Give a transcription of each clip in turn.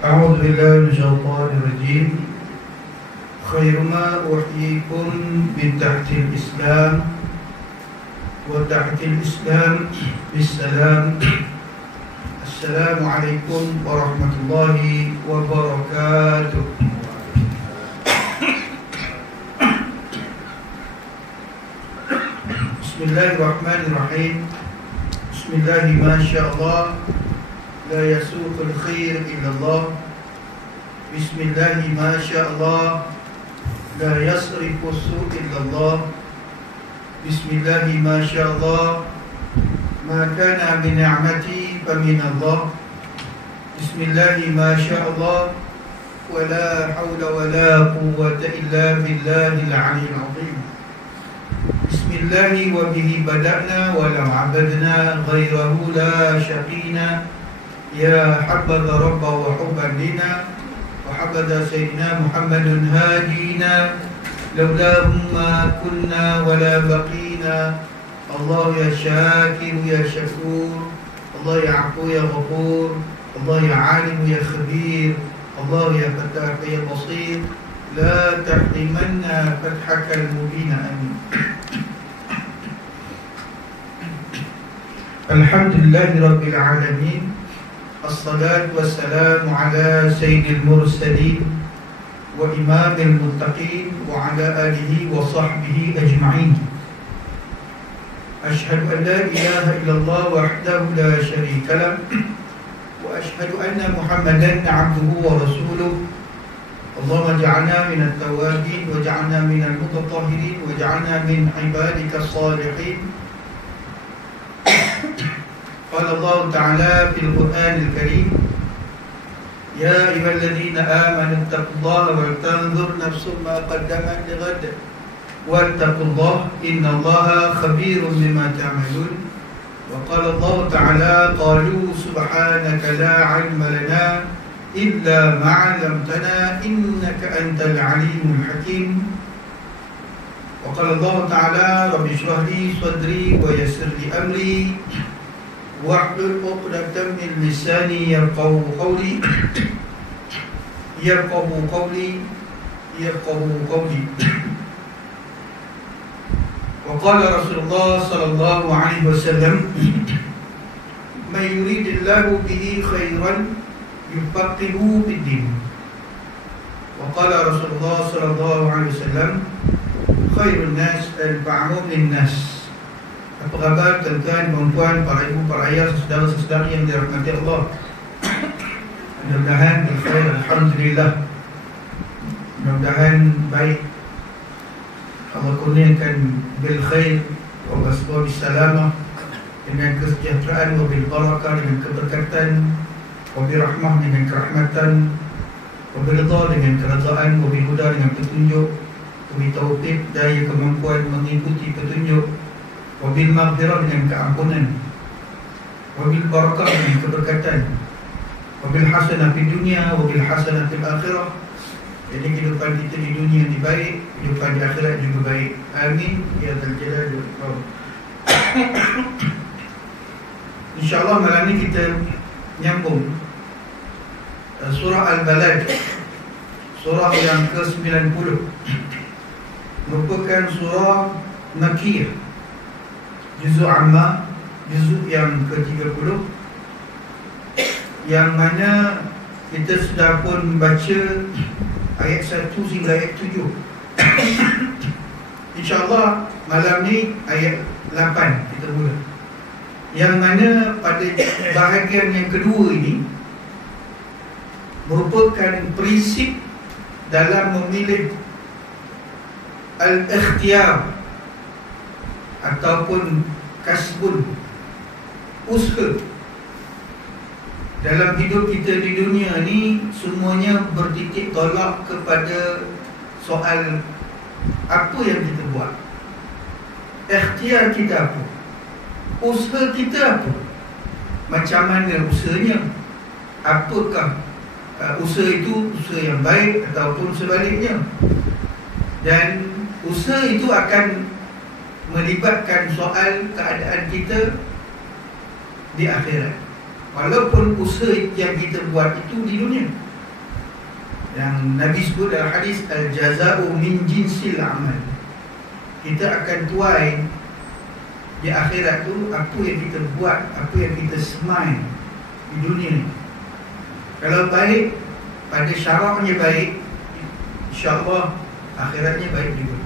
أعوذ بالله من الشيطان الرجيم. خير ما أحييكم من تحت الإسلام وتحت الإسلام بالسلام. السلام عليكم ورحمة الله وبركاته. بسم الله الرحمن الرحيم. بسم الله ما شاء الله لا يسوق الخير إلا الله. بسم الله ما شاء الله لا يصرف السوء إلا الله. بسم الله ما شاء الله ما كان من نعمتي فمن الله. بسم الله ما شاء الله ولا حول ولا قوة إلا بالله العلي العظيم. بسم الله وبه بدأنا ولو عبدنا غيره لا شقينا. يا حبذا رب وحبا لنا وحبذا سيدنا محمد هادينا. لولاه ما كنا ولا بقينا. الله يا شاكر يا شكور. الله يا عفو يا غفور. الله يا عالم يا خبير. الله يا فتاح يا بصير. لا تحرمنا فتحك المبين. آمين. الحمد لله رب العالمين. الصلاة والسلام على سيد المرسلين وإمام المتقين وعلى آله وصحبه أجمعين. أشهد أن لا إله إلا الله وحده لا شريك له وأشهد أن محمدا عبده ورسوله. اللهم اجعلنا من التوابين واجعلنا من المتطهرين واجعلنا من عبادك الصالحين. قال الله تعالى في القرآن الكريم: يا أيها الذين آمنوا اتقوا الله ولتنظر نفس ما قدمت لغد واتقوا الله إن الله خبير بما تعملون. وقال الله تعالى: قالوا سبحانك لا علم لنا إلا ما علمتنا إنك أنت العليم الحكيم. وقال الله تعالى: رب اشرح لي صدري ويسر لي أمري واحلل عقدة من لساني يفقهوا قولي يفقهوا قولي يفقهوا قولي. وقال رسول الله صلى الله عليه وسلم: من يريد الله به خيرا يفقهه في الدين. وقال رسول الله صلى الله عليه وسلم: خير الناس أنفعهم للناس. Apa khabar tuan-tuan, perempuan, para ibu, para ayah, saudara-saudari yang dirahmati Allah? Mudah-mudahan berkhair, alhamdulillah. Mudah-mudahan baik. Allah kurniakan bil khair wa basbah bisalamah, dengan kesejahteraan wa bil barakah, dengan keberkatan, wa bil rahmah, dengan kerahmatan, wa bil ridha, dengan keredaan, wa bil huda, dengan petunjuk, wa bil taufiq, daya kemampuan mengikuti petunjuk, wabil maghfirah, dengan keampunan, wabil barakah, dengan keberkatan, wabil hasanah di dunia, wabil hasanah di akhirah. Jadi kehidupan kita di dunia ini baik, kehidupan di akhirat juga baik. Amin ya dzal jalali wal ikram. InsyaAllah malam ini kita nyambung surah Al-Balad, surah yang ke-90, merupakan surah Makkiyah, juzuk Amma, juzuk yang ke-30, yang mana kita sudah pun membaca ayat 1 hingga ayat 7. InsyaAllah malam ni ayat 8 kita mula, yang mana pada bahagian yang kedua ini merupakan prinsip dalam memilih al-ikhtiyar ataupun kasbun, usaha. Dalam hidup kita di dunia ni semuanya bertitik tolak kepada soal apa yang kita buat, ikhtiar kita apa, usaha kita apa, macam mana usahanya, apakah usaha itu usaha yang baik ataupun sebaliknya. Dan usaha itu akan melibatkan soal keadaan kita di akhirat. Walaupun usaha yang kita buat itu di dunia, Yang Nabi sebut dalam hadis, al-jaza'u min jinsil amal. Kita akan tuai di akhirat tu apa yang kita buat, apa yang kita semai di dunia ni. Kalau baik, pada syaraknya baik, insya-Allah akhiratnya baik juga.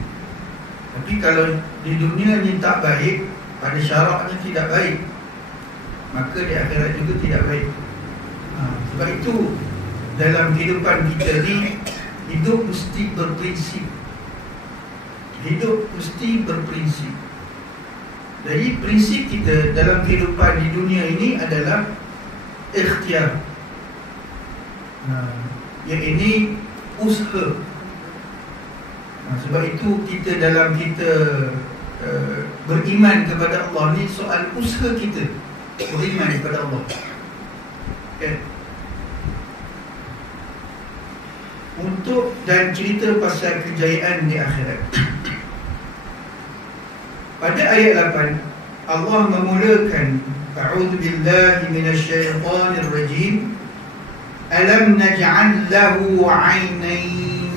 Tapi kalau di dunia ni tak baik, pada syaraknya tidak baik, maka di akhirat juga tidak baik. Sebab itu dalam kehidupan kita ni, hidup mesti berprinsip. Hidup mesti berprinsip. Jadi prinsip kita dalam kehidupan di dunia ini adalah ikhtiar. Yang ini usaha. Sebab itu kita dalam kita beriman kepada Allah ni soal usaha kita beriman kepada Allah. Okay. Untuk dan cerita pasal kejayaan di akhirat. Pada ayat 8 Allah memulakan, a'udzu billahi minasyaitonir rajim, alam naj'al lahu 'ainain.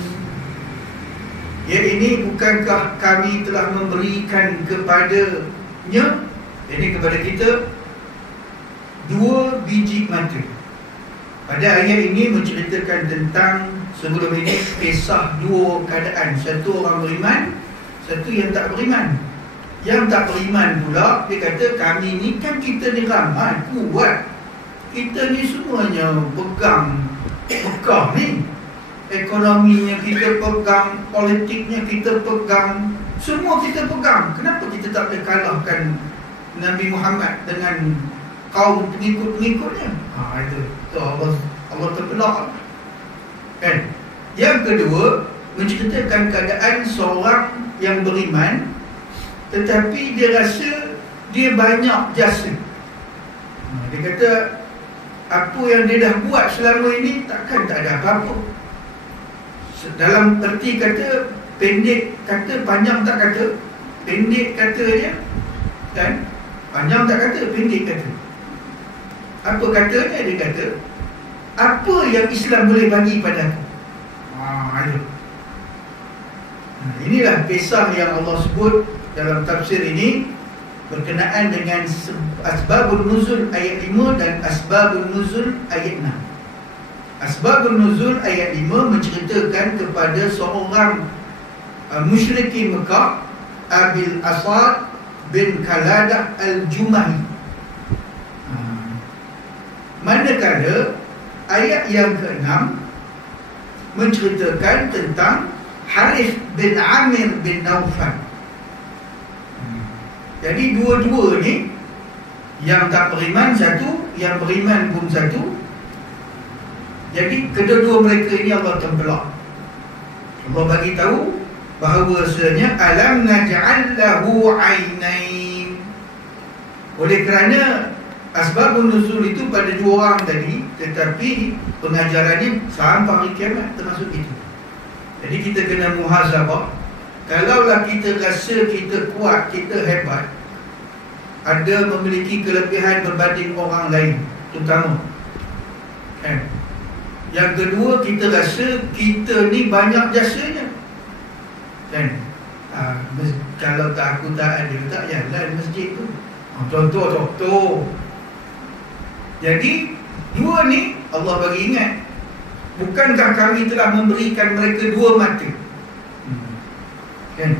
Ya, ini bukankah kami telah memberikan kepadanya, ini kepada kita, 2 biji mata. Pada ayat ini menceritakan tentang, sebelum ini, kisah 2 keadaan. Satu orang beriman, satu yang tak beriman. Yang tak beriman pula, dia kata, kami ni kan kita ni ramai, kuat, kita ni semuanya pegang Mekah ni, ekonominya kita pegang, politiknya kita pegang, semua kita pegang. Kenapa kita tak boleh kalahkan Nabi Muhammad dengan kaum pengikut-pengikutnya? Itu Allah terpelak kan. Yang kedua, menceritakan keadaan seorang yang beriman, tetapi dia rasa dia banyak jasa. Dia kata, apa yang dia dah buat selama ini takkan tak ada apa-apa. Dalam erti kata, pendek kata, panjang tak kata. Pendek kata dia kan, panjang tak kata, pendek kata. Apa katanya? Dia kata, apa yang Islam boleh bagi pada aku? Inilah kisah yang Allah sebut dalam tafsir ini berkenaan dengan asbabun nuzul ayat 5 dan asbabun nuzul ayat 6. Asbabun nuzul ayat 5 menceritakan kepada seorang musyrikin Mekah, Abil Asad bin Kaladah Al-Jumahi. Manakala ayat yang ke-6 menceritakan tentang Harith bin Amir bin Naufal. Jadi dua-dua ni, yang tak beriman satu, yang beriman pun satu. Jadi kedua-dua mereka ini Allah tempelak. Allah bagi tahu bahawasanya alam naj'al lahu 'ainain. Oleh kerana asbabun nuzul itu pada 2 orang tadi, tetapi pengajarannya sampai hari kiamat termasuk itu. Jadi kita kena muhasabah. Kalaulah kita rasa kita kuat, kita hebat, ada memiliki kelebihan berbanding orang lain, terutama kan. Yang kedua, kita rasa kita ni banyak jasanya kan. Kalau tak aku tak ada, tak jalan masjid tu. Contoh. Jadi dua ni Allah bagi ingat, bukankah kami telah memberikan mereka 2 mata kan,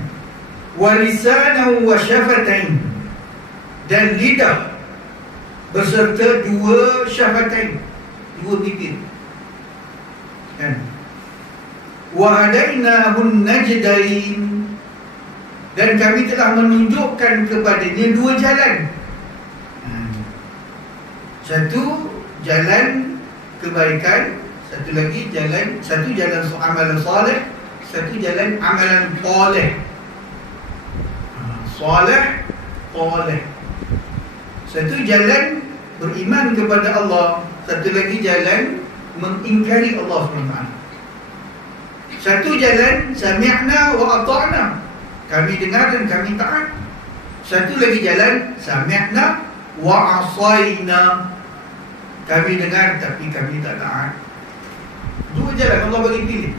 walisanahu wa syafatain, dan lidah berserta 2 syafatain, 2 bibir kan, wa hadainahun najdain, dan kami telah menunjukkan kepadanya 2 jalan. Satu jalan kebaikan, satu jalan amalan saleh, satu jalan amalan toleh. Saleh, toleh. Satu jalan beriman kepada Allah, satu lagi jalan mengingkari Allah SWT. Satu jalan sami'na wa ata'na, kami dengar dan kami taat. Satu lagi jalan sami'na wa asayna, kami dengar tapi kami tak taat. Dua jalan Allah bagi pilih.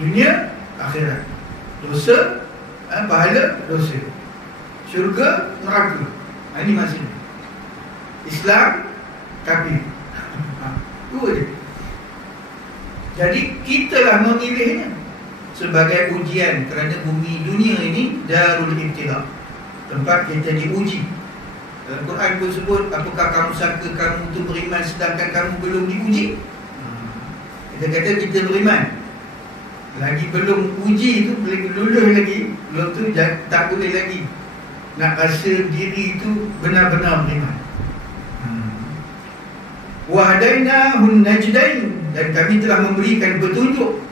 Dunia, akhirat. Dosa, pahala, dosa. Syurga, neraka. Ini maksudnya. Islam, kafir. Dua je. Jadi kitalah memilihnya sebagai ujian, kerana bumi dunia ini darul ibtila, tempat kita diuji. Dalam Quran pun sebut, apakah kamu sangka kamu itu beriman sedangkan kamu belum diuji? Kita kata kita beriman, lagi belum uji itu, belum lulus lagi, belum tu tak boleh lagi nak rasa diri itu benar-benar beriman. Wa hadainahun najdain, dan kami telah memberikan petunjuk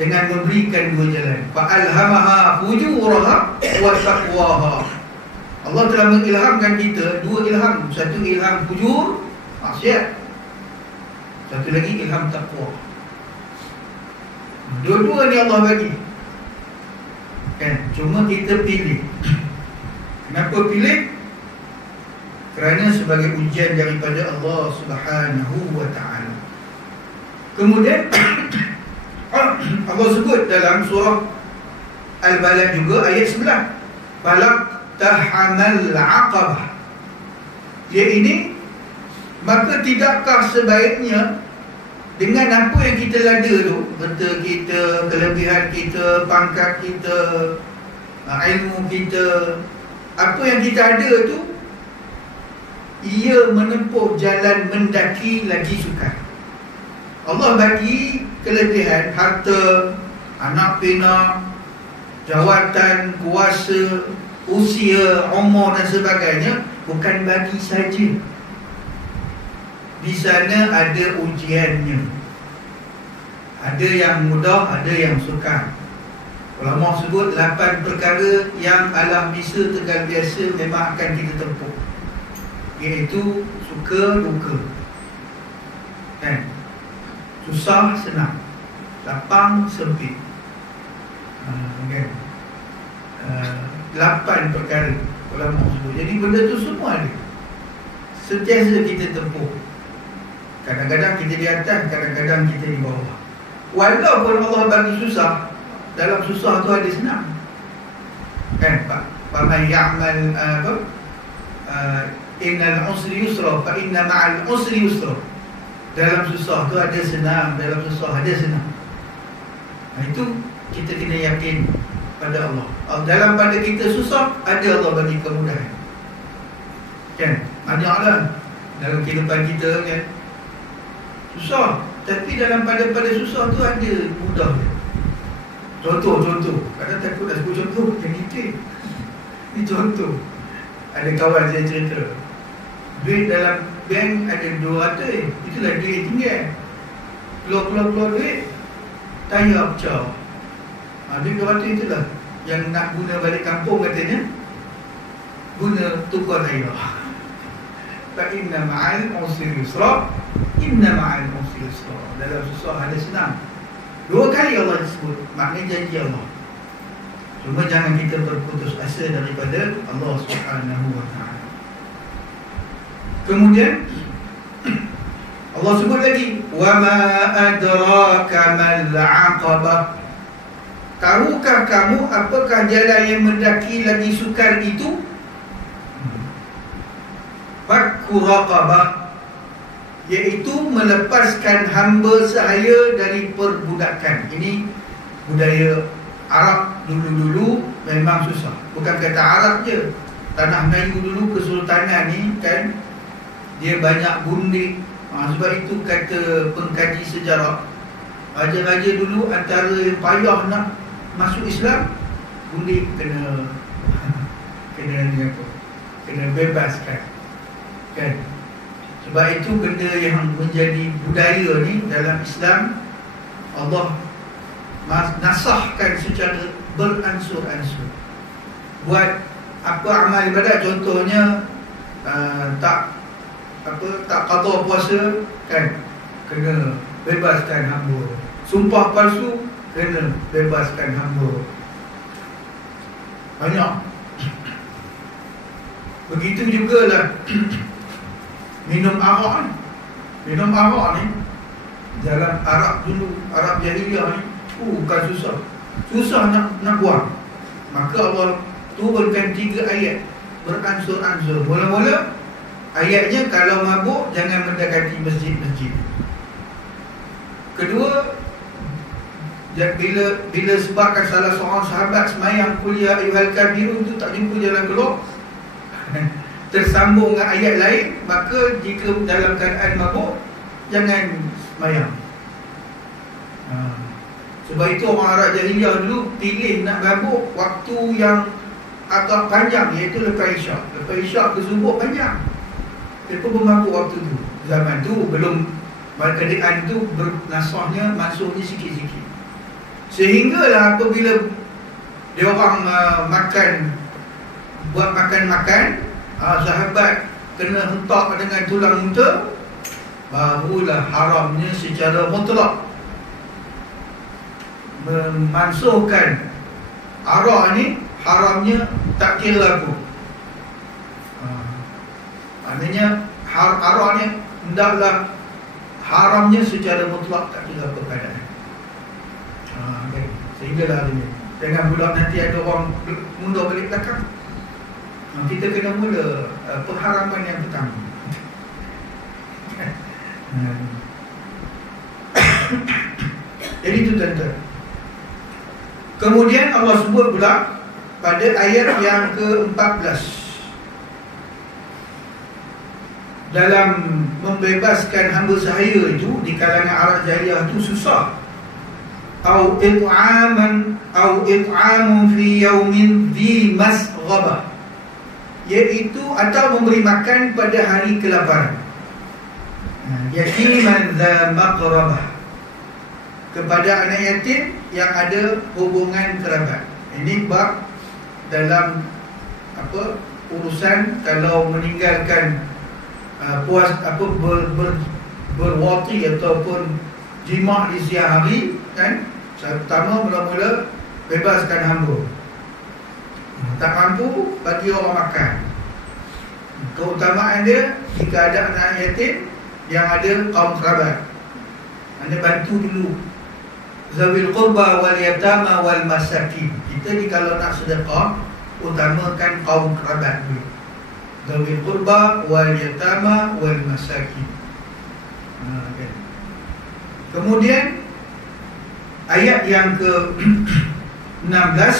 dengan memberikan dua jalan. Fa alhamaha fujuraha wa taqwaha. Allah telah mengilhamkan kita dua ilham. Satu ilham fujur, maksiat. Satu lagi ilham taqwa. Dua-dua ni Allah bagi. Kan? Cuma kita pilih. Kenapa pilih? Kerana sebagai ujian daripada Allah Subhanahu wa ta'ala. Kemudian Allah sebut dalam surah Al-Balad juga ayat 11, falaq tahamal aqabah. Ia ini, maka tidakkah sebaiknya dengan apa yang kita lada tu, harta kita, kelebihan kita, pangkat kita, ilmu kita, apa yang kita ada tu, ia menempuh jalan mendaki lagi sukar. Allah bagi kelebihan, harta, anak pinak, jawatan, kuasa, usia, umur dan sebagainya, bukan bagi saja. Di sana ada ujiannya. Ada yang mudah, ada yang sukar. Ulama sebut 8 perkara yang alam bisa tegal biasa memang akan kita tempuh, iaitu suka duka, kan? Susah senang, lapang sempit, kan? 8 perkara ulama sebut. Jadi benda tu semua ada, sentiasa kita tempuh. Kadang-kadang kita di atas, kadang-kadang kita di bawah. Walaupun Allah bagi susah, dalam susah tu ada senang, kan? Faman ya'mal innal usri yusra fa inna ma'al usri yusra. Dalam susah tu ada senang, dalam susah ada senang. Itu kita kena yakin pada Allah. Dalam pada kita susah, ada Allah bagi kemudahan, kan? Banyaklah dalam kehidupan kita, kan? Susah, tapi dalam pada susah tu ada mudah. Contoh, kadang takut dah sebut contoh, yang itu. Ini contoh. Ada kawan saya cerita, duit dalam bank ada 200, itulah duit tinggal. Keluar duit, tayar pecah. Duit 200 itulah yang nak guna balik kampung katanya, guna tukar tayar. Fa inna ma'al usri yusra, inna ma'al usri yusra. Dalam susah ada senang. 2 kali Allah disebut, maknanya janji Allah. Cuma jangan kita berputus asa daripada Allah Subhanahu wa ta'ala. Kemudian Allah sebut lagi, wa ma adraka mal 'aqabah. Tahukah kamu apakah jalan yang mendaki lagi sukar itu? Fakku raqabah, iaitu melepaskan hamba sahaya dari perbudakan. Ini budaya Arab dulu-dulu memang susah. Bukan kata Arab je, tanah Melayu dulu, kesultanan ni kan, dia banyak gundik. Sebab itu kata pengkaji sejarah, raja-raja dulu antara yang payah nak masuk Islam, gundik kena bebaskan, kan? Sebab itu benda yang menjadi budaya ni dalam Islam, Allah nasahkan secara beransur-ansur. Buat apa amal ibadat, contohnya tak qada puasa, kan, kena bebaskan hamba. Sumpah palsu, kena bebaskan hamba. Banyak. Begitu jugalah minum arak, Minum arak ni dalam Arab dulu, Arab jahiliah ni bukan susah. Susah nak buang. Maka Allah turunkan 3 ayat beransur-ansur. Mula-mula ayatnya, kalau mabuk jangan mendekati masjid-masjid. Kedua, bila sebabkan salah seorang sahabat semayang kuliah ayyuhal kafirun tu tak jumpa jalan keluar, tersambung dengan ayat lain, maka jika dalam keadaan mabuk jangan semayang. Sebab itu orang Arab jahiliah dulu pilih nak mabuk waktu yang agak panjang, iaitu lepas Isyak. Lepas Isyak ke subuh panjang. Mereka bermabuk waktu tu. Zaman tu belum keadaan tu bernasahnya, masuknya sikit-sikit. Sehinggalah apabila dia orang buat makan-makan, sahabat kena hentak dengan tulang unta, barulah haramnya secara mutlak memansuhkan arak ni, haramnya tak kira aku. Maknanya arak ni hendaklah haramnya secara mutlak, tak kira apa keadaan. Okay. Sehinggalah ini, jangan pula nanti ada orang mundur balik belakang. Kita kena mula pengharaman yang pertama. Jadi itu tuan-tuan. Kemudian Allah sebut pula pada ayat yang ke-14, dalam membebaskan hamba sahaya itu di kalangan Arab jahiliah itu susah. Au it'amun fi yaumin dhi masghabah, iaitu atau memberi makan pada hari kelaparan, yatiman dha maqrabah, kepada anak yatim yang ada hubungan kerabat. Ini bab dalam urusan kalau meninggalkan berwati ataupun jima' di siang hari, kan? Pertama, mula-mula bebaskan hamba. Tak mampu, bagi orang makan. Keutamaan dia, jika ada anak yatim yang ada kaum kerabat, anda bantu dulu. Zawil qurba wal yatama wal masakin. Kita ni kalau nak sedekah, utamakan kaum kerabat dulu. Zawil qurba wal yatama wal masakin. Okay. Kemudian ayat yang ke-16,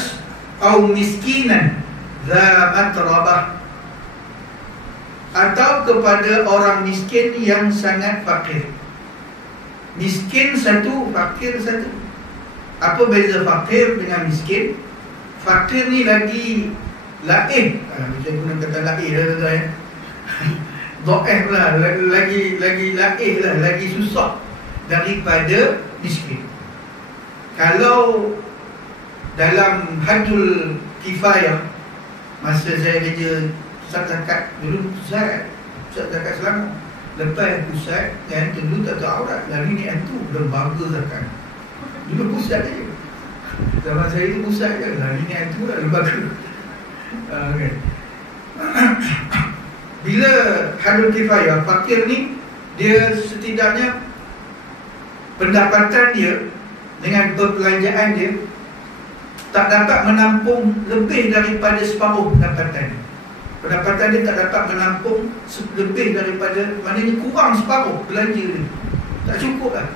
au miskinan za matrabah, atau kepada orang miskin yang sangat fakir. Miskin satu, fakir satu. Apa beza fakir dengan miskin? Fakir ni lagi laih, saya guna kata laih dah tuan-tuan, do'eh lah, lagi laih lah, lagi susah daripada miskin. Kalau dalam hadul kifayah, masa saya kerja Ustaz Zakat dulu, Ustaz Zakat Selangor, lepas pusat kan, dulu tak tahu aurat, hari ni itu lembaga zakat. Dulu pusat je, zaman saya itu pusat je, hari ni itu lah lembaga. Okay. Bila hadul kifayah, fakir ni dia setidaknya pendapatan dia dengan perbelanjaan dia tak dapat menampung lebih daripada separuh pendapatan. Pendapatan dia tak dapat menampung lebih daripada, maknanya kurang separuh belanja dia. Tak cukup lah.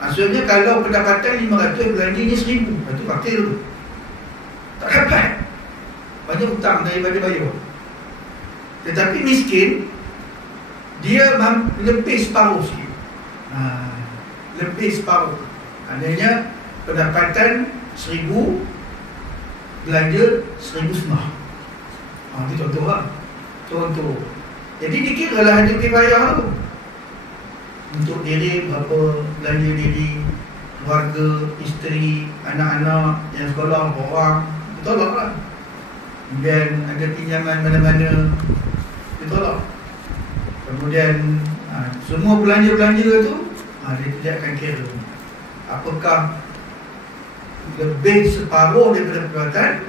Maksudnya kalau pendapatan 500, belanjanya 1000, itu fakir tu. Tak dapat. Banyak hutang daripada bayar. Tetapi miskin, dia lebih separuh sikit. Lebih separuh. Maknanya pendapatan 1000, belanja 1,500. Itu contoh lah. Contoh. Jadi dikira lah hadil kifayah tu. Untuk diri berapa, belanja diri, keluarga, isteri, anak-anak yang sekolah, orang, ditolak lah. Kemudian ada pinjaman mana-mana, ditolak. Kemudian semua belanja-belanja tu dia tidak akan kira apakah lebih separuh daripada pendapatan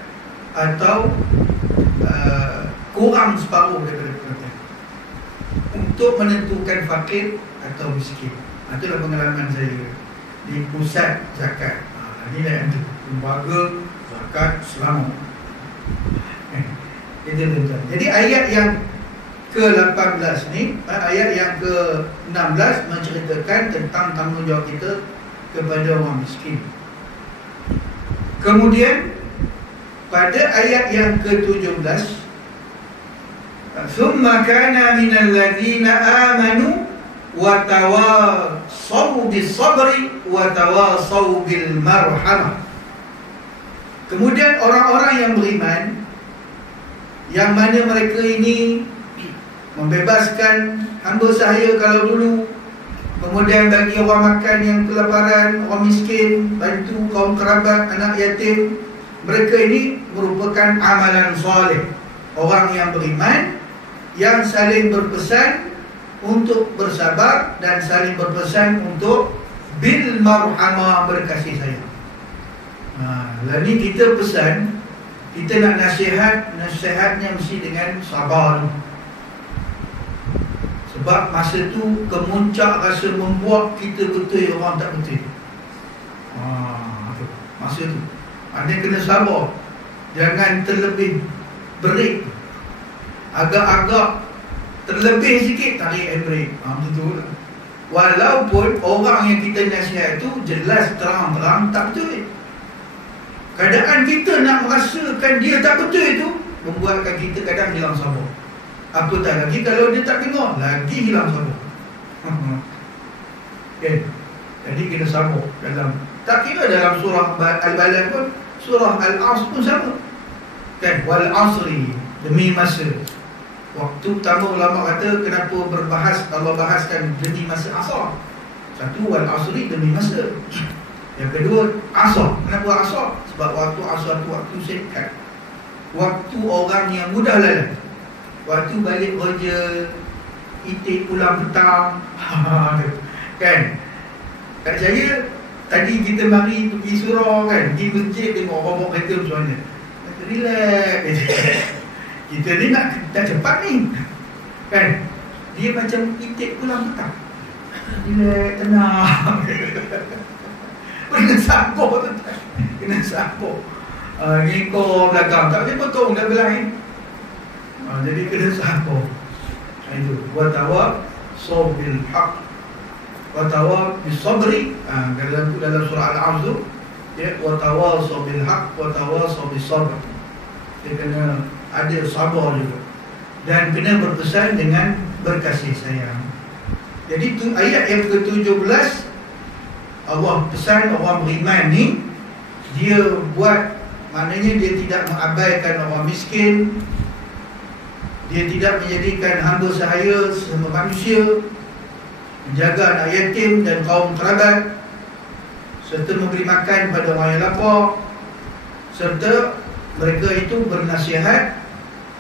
atau kurang separuh daripada pendapatan. untuk menentukan fakir atau miskin. Itulah pengalaman saya di pusat zakat. Inilah yang tu, lembaga zakat Selangor. Itu tuan. Jadi ayat yang ke-18 ni, ayat yang ke-16 menceritakan tentang tanggungjawab kita kepada orang miskin. Kemudian pada ayat yang ke-17, "Tsumma kana minal ladzina amanu wa tawassaw bis-sabri wa tawassaw bil marhamah." Kemudian orang-orang yang beriman, yang mana mereka ini membebaskan hamba sahaya kalau dulu, kemudian bagi orang makan yang kelaparan, orang miskin, bantu kaum kerabat, anak yatim. Mereka ini merupakan amalan soleh. Orang yang beriman, yang saling berpesan untuk bersabar dan saling berpesan untuk bil marhamah, berkasih sayang. Lalu kita pesan, kita nak nasihatnya mesti dengan sabar. Sebab masa tu kemuncak rasa membuat kita betul orang tak betul. Masa tu ada kena sabar. Jangan terlebih break. Agak-agak terlebih sikit tarik handbrake. Betul lah. Walaupun orang yang kita nasihat tu jelas terang-terang tak betul. Keadaan kita nak merasakan dia tak betul itu membuatkan kita kadang hilang sabar. Apatah lagi kalau dia tak dengar, lagi hilang sabar. Okay. Jadi kena sabar dalam, tak kira dalam surah Al-Balad pun, surah Al-Asr pun sama. Kan? Wal asri, demi masa. Waktu pertama ulama kata kenapa Allah bahaskan demi masa asar. Satu, wal asri, demi masa. Yang kedua, asar. Kenapa asar? Sebab waktu asar tu waktu sekat, waktu orang yang mudah lalai, waktu balik kerja, itik pulang petang. Kan? Tak percaya, tadi kita mari pergi surau kan, pergi masjid, tengok orang bawa kereta macam mana. Relax. Kita ni nak cepat ni kan. Dia macam itik pulang petang. Relax, tenang. Kena sabar tu, kena sabar. Ngikor belakang, tak boleh potong dah belah. Jadi kena sabar. Itu watawassaw bil haqq watawassaw bis sabri. Dalam surah Al-Asr ya, watawassaw bil haqq watawassaw bis sabr. Dia kena ada sabar juga dan kena berpesan dengan berkasih sayang. Jadi tu ayat yang ke-17, Allah pesan orang beriman ni, dia buat, maknanya dia tidak mengabaikan orang miskin, dia tidak menjadikan hamba sahaya sesama manusia, menjaga anak yatim dan kaum kerabat, serta memberi makan pada orang yang lapar, serta mereka itu bernasihat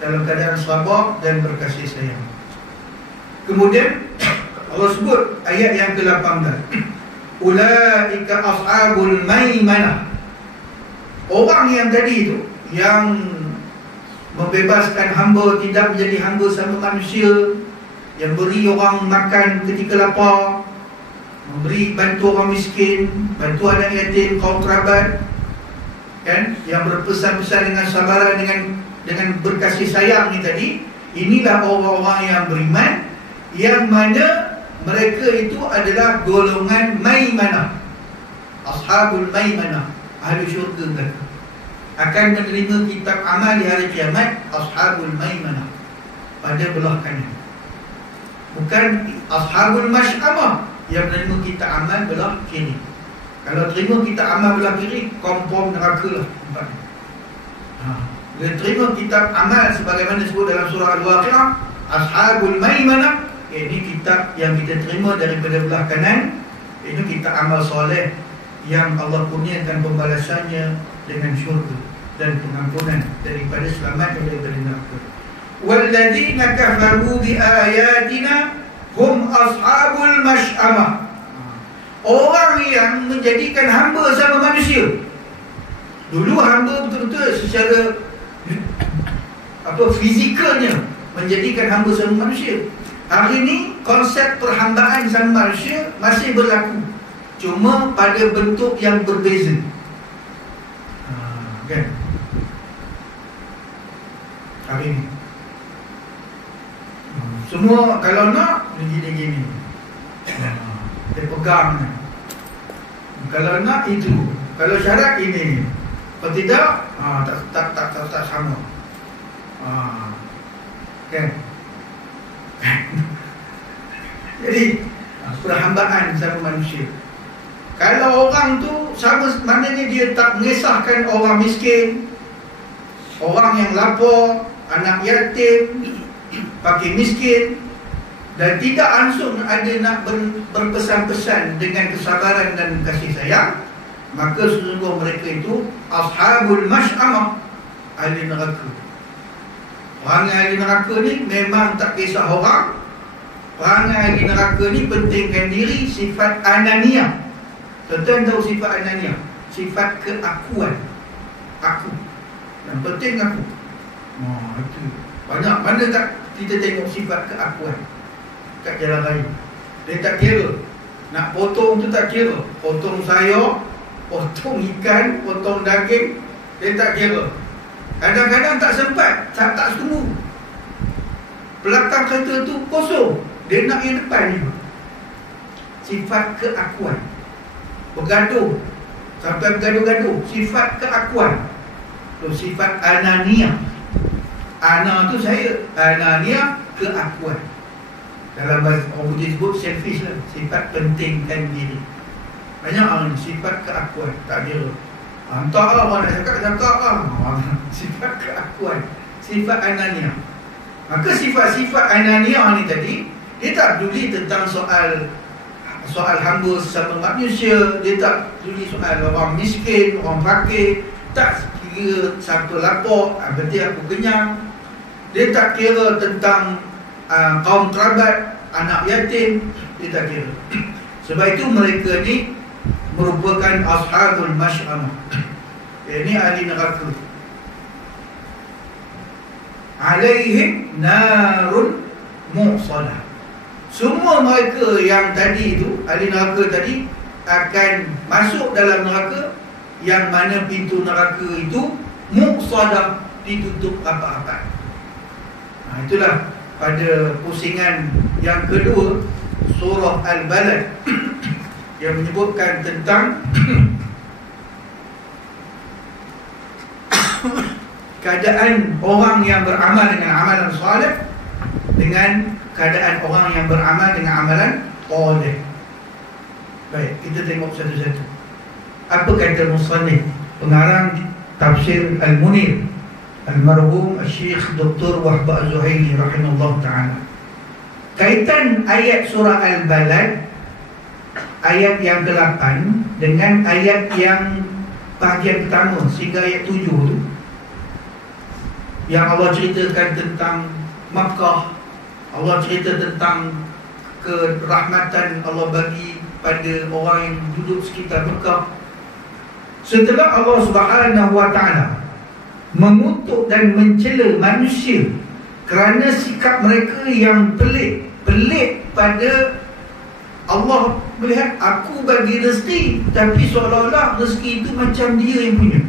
dalam keadaan sabar dan berkasih sayang. Kemudian Allah sebut ayat yang ke-18, ulaika ashabul maimanah. Orang yang tadi itu, yang membebaskan hamba, tidak menjadi hamba sama manusia, yang beri orang makan ketika lapar, memberi bantu orang miskin, bantu anak yatim, kaum kerabat, kan, yang berpesan-pesan dengan sabaran, dengan berkasih sayang ni tadi. Inilah orang-orang yang beriman, yang mana mereka itu adalah golongan maimanah, ashabul maimanah, ahli syurga mereka, akan menerima kitab amal di hari kiamat. Ashabul maimanah, pada belah kanan. Bukan ashabul masy'amah, yang menerima kitab amal belah kiri. Kalau terima kitab amal belah kiri, kompom neraka lah tempatnya. Bila terima kitab amal sebagaimana disebut dalam surah Al-Waqi'ah, ashabul maimanah, ini kitab yang kita terima daripada belah kanan. Ini kitab amal soleh yang Allah kurniakan pembalasannya dengan syurga dan pengampunan daripada selamat daripada neraka. Walladzina kafaru bi ayatina hum ashabul masy'amah. Orang yang menjadikan hamba sama manusia. Dulu hamba betul-betul secara fizikalnya menjadikan hamba sama manusia. Hari ni konsep perhambaan sama manusia masih berlaku, cuma pada bentuk yang berbeza. Kan? Hari ni semua kalau nak gini-gini, dia pegang. Kalau nak itu, kalau syarat ini, kalau tidak tak sama. Kan? Jadi perhambaan sama manusia. Kalau orang tu sama, maknanya dia tak mengesahkan orang miskin, orang yang lapar, anak yatim, fakir miskin, dan tidak langsung ada nak berpesan-pesan dengan kesabaran dan kasih sayang, maka sesungguhnya mereka itu ashabul masy'amah, ahli neraka. Orang ahli neraka ni memang tak kisah orang. Orang ahli neraka ni pentingkan diri, sifat ananiah. Tuan-tuan tahu sifat ananiah? Sifat keakuan. Aku. Dan penting aku. Itu banyak. Mana tak kita tengok sifat keakuan kat jalan raya. Dia tak kira. Nak potong tu tak kira. Potong sayur, potong ikan, potong daging, dia tak kira. Kadang-kadang tak sempat, tak setuju. Belakang kereta tu kosong, dia nak yang depan juga. Sifat keakuan. Bergaduh, sampai bergaduh-gaduh, sifat keakuan. Sifat ananiah. Ana tu saya, ananiah keakuan. Dalam bahasa orang Putih sebut selfish lah, sifat pentingkan diri. Banyak orang sifat keakuan, tak kira. Entahlah orang nak cakap lah. Sifat keakuan, sifat ananiah. Maka sifat-sifat ananiah ni tadi, dia tak peduli tentang soal hamba sesama manusia. Dia tak peduli soal orang miskin, orang fakir. Tak kira siapa lapar, berarti aku kenyang. Dia tak kira tentang kaum kerabat, anak yatim. Dia tak kira. Sebab itu mereka ni merupakan ashabul masy'amah. Ini ahli neraka. Alaihim narun mu'salah. Semua mereka yang tadi itu, ahli neraka tadi, akan masuk dalam neraka, yang mana pintu neraka itu mu'salah, ditutup rapat-rapat. Itulah pada pusingan yang kedua surah Al-Balad yang menyebutkan tentang keadaan orang yang beramal dengan amalan salih dengan keadaan orang yang beramal dengan amalan qalih. Baik, kita tengok satu-satu. Apa kata musannif, pengarang tafsir Al-Munir, Al-Marhum Syekh Dr. Wahb Az-Zuhaili rahimahullah ta'ala. Kaitan ayat surah Al-Balad, ayat yang ke-8 dengan ayat yang bahagian pertama sehingga ayat 7 tu, yang Allah ceritakan tentang Makkah. Allah cerita tentang kerahmatan Allah bagi pada orang yang duduk sekitar Makkah. Setelah Allah Subhanahu wa ta'ala mengutuk dan mencela manusia kerana sikap mereka yang pelik pada Allah, melihat aku bagi rezeki tapi seolah-olah rezeki itu macam dia yang punya.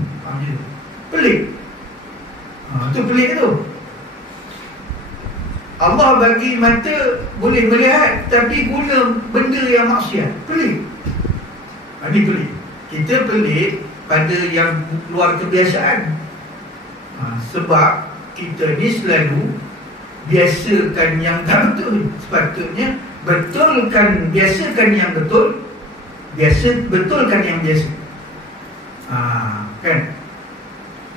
Pelik. Itu pelik tu. Allah bagi mata boleh melihat tapi guna benda yang maksiat. Pelik. Ini pelik. Kita pelik pada yang luar kebiasaan. Sebab kita ni selalu biasakan yang tak betul. Sepatutnya biasakan yang betul, betulkan yang biasa. Kan?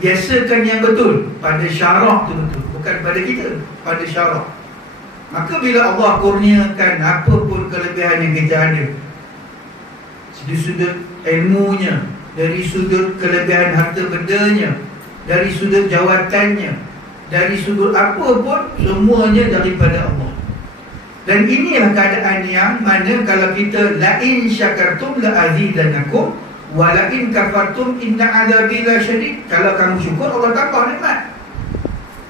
Biasakan yang betul pada syarak tu betul, bukan pada kita, pada syarak. Maka bila Allah kurniakan apa pun kelebihan yang kita ada, dari sudut ilmunya, dari sudut kelebihan harta bendanya, dari sudut jawatannya, dari sudut apa pun, semuanya daripada Allah. Dan inilah keadaan yang mana kalau kita la in syakartum la azidanakum wa la in kafartum inna azabi lasyadid. Kalau kamu syukur, Allah tambah nikmat.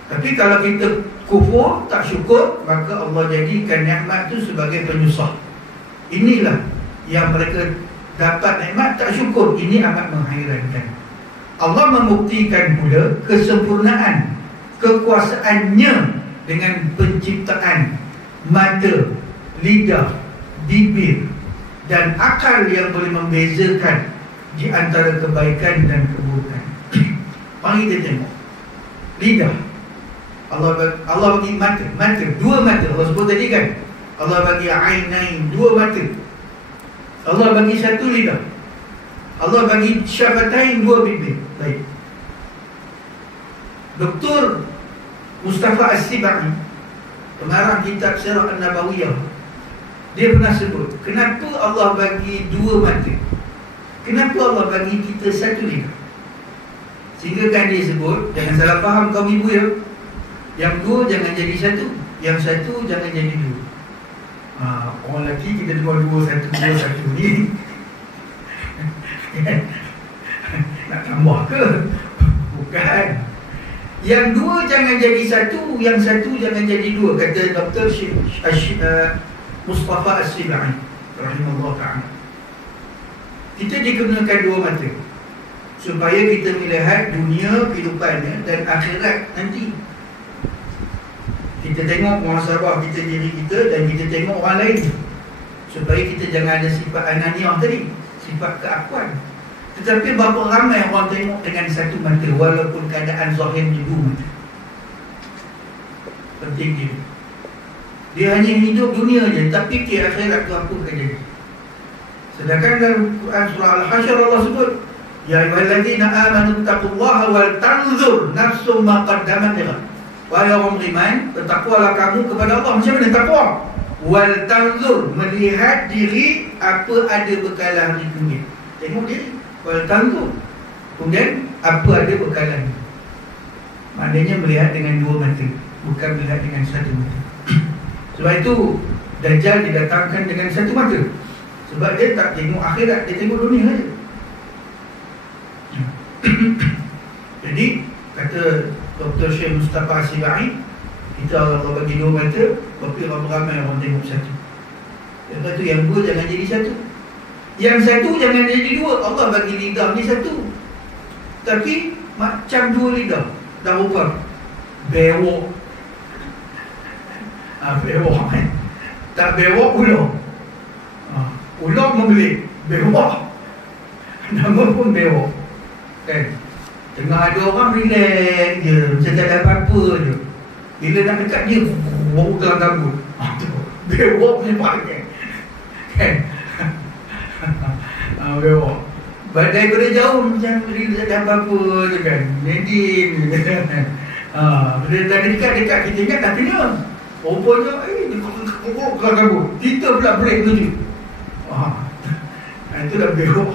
Tapi kalau kita kufur, tak syukur, maka Allah jadikan nikmat tu sebagai penyusah. Inilah yang mereka dapat nikmat tak syukur. Ini amat menghairankan. Allah membuktikan pula kesempurnaan kekuasaannya dengan penciptaan mata, lidah, bibir dan akal yang boleh membezakan di antara kebaikan dan keburukan. Mari kita tengok lidah. Allah bagi mata, dua mata. Allah sebut tadi kan, Allah bagi ainain, dua mata. Allah bagi satu lidah. Allah bagi syafatain, dua bibir. Baik. Dr. Mustafa As-Sibai, pengarang kitab Sirah An-Nabawiyah, dia pernah sebut, kenapa Allah bagi dua mata? Kenapa Allah bagi kita satu lidah? Sehingga kan dia sebut, jangan salah faham kaum ibu ya, yang dua jangan jadi satu, yang satu jangan jadi dua. Orang lelaki kita dua satu ni nak tambah ke? Bukan. Yang dua jangan jadi satu, yang satu jangan jadi dua, kata Dr. Mustafa As-Sibai rahimahullah ta'ala. Kita digunakan dua mata supaya kita melihat dunia, kehidupannya dan akhirat nanti. Kita tengok muhasabah kita, diri kita, dan kita tengok orang lain, supaya kita jangan ada sifat ananiah tadi, sifat keakuan. Tetapi berapa ramai orang tengok dengan satu mata, walaupun keadaan zahirnya dua mata. Penting dia. Dia hanya hidup dunia je, tak fikir akhirat tu apa akan jadi. Sedangkan dalam Quran surah Al-Hasyr Allah sebut, ya ayyuhallazina amanu taqullaha wal tanzur nafsum ma qaddamat lighad. Wahai orang beriman, bertakwalah kamu kepada Allah. Macam mana takwa? Wal tanzur, melihat diri apa ada bekalan hari kemudian. Tengok diri, wal tanzur. Kemudian apa ada bekalan. Maknanya melihat dengan dua mata, bukan melihat dengan satu mata. Sebab itu Dajjal didatangkan dengan satu mata. Sebab dia tak tengok akhirat, dia tengok dunia saja. Jadi kata Dr. Syekh Mustafa As-Sibai, kita Allah bagi dua mata, tapi ramai orang tengok satu. Lepas tu yang dua jangan jadi satu, yang satu jangan jadi dua. Allah bagi lidah ni satu, tapi macam dua lidah. Dah rupa bewok. Bewok kan, tak bewok ular. Ular membelit, bewok nama pun bewok kan. Tengah ada orang relax je, macam tak ada apa-apa je. Bila nak dekat dia, baru kelang kabut. Bewok punya pakai kan. Bewok daripada jauh macam relax, tak ada apa-apa je kan. Nedin je kan. Bila dah dekat kita ingat tak kena. Rupanya dia kelang kabut. Kita pula break menuju. Itu dah bewok.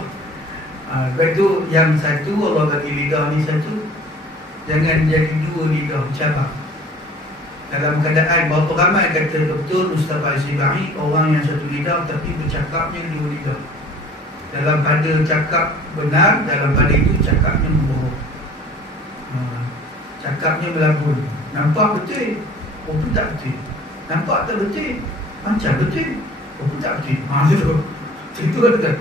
Sebab itu yang satu Allah bagi lidah ni satu, jangan jadi dua lidah cabang. Dalam keadaan berapa ramai kata Dr. Mustafa As-Sibai, orang yang satu lidah tapi bercakapnya dua lidah. Dalam pada cakap benar, dalam pada itu cakapnya membohong. Cakapnya melabun. Nampak betul, pun tak betul. Nampak tak betul, macam betul, pun tak betul. Itu betul.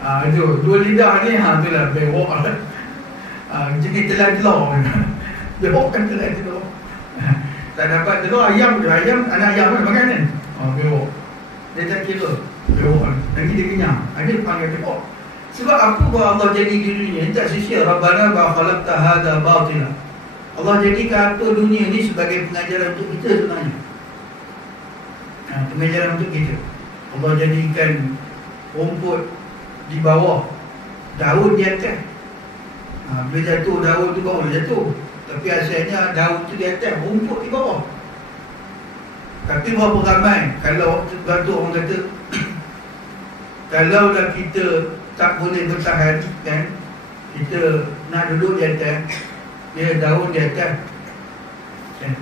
Itu dua lidah ni, itulah bewok. Jenis telah-telah. Bewok kan telah-telah. Tak dapat telur, ayam, anak ayam kan makan kan. Bewok. Dia tak kira bewok. Nanti dia kenyang. Ada panggil bewok. Sebab apa buat Allah jadi di dunia ni tak sia-sia. Rabbana ma khalaqta hadha batila. Allah jadikan apa dunia ni sebagai pengajaran untuk kita sebenarnya. Pengajaran untuk kita. Allah jadikan rumput di bawah, daun di atas. Bila jatuh daun tu baru jatuh, tapi asalnya daun tu di atas, rumput di bawah. Tapi berapa ramai, kalau waktu orang kata kalau dah kita tak boleh bertahan kan, kita nak duduk di atas, dia daun di atas kan?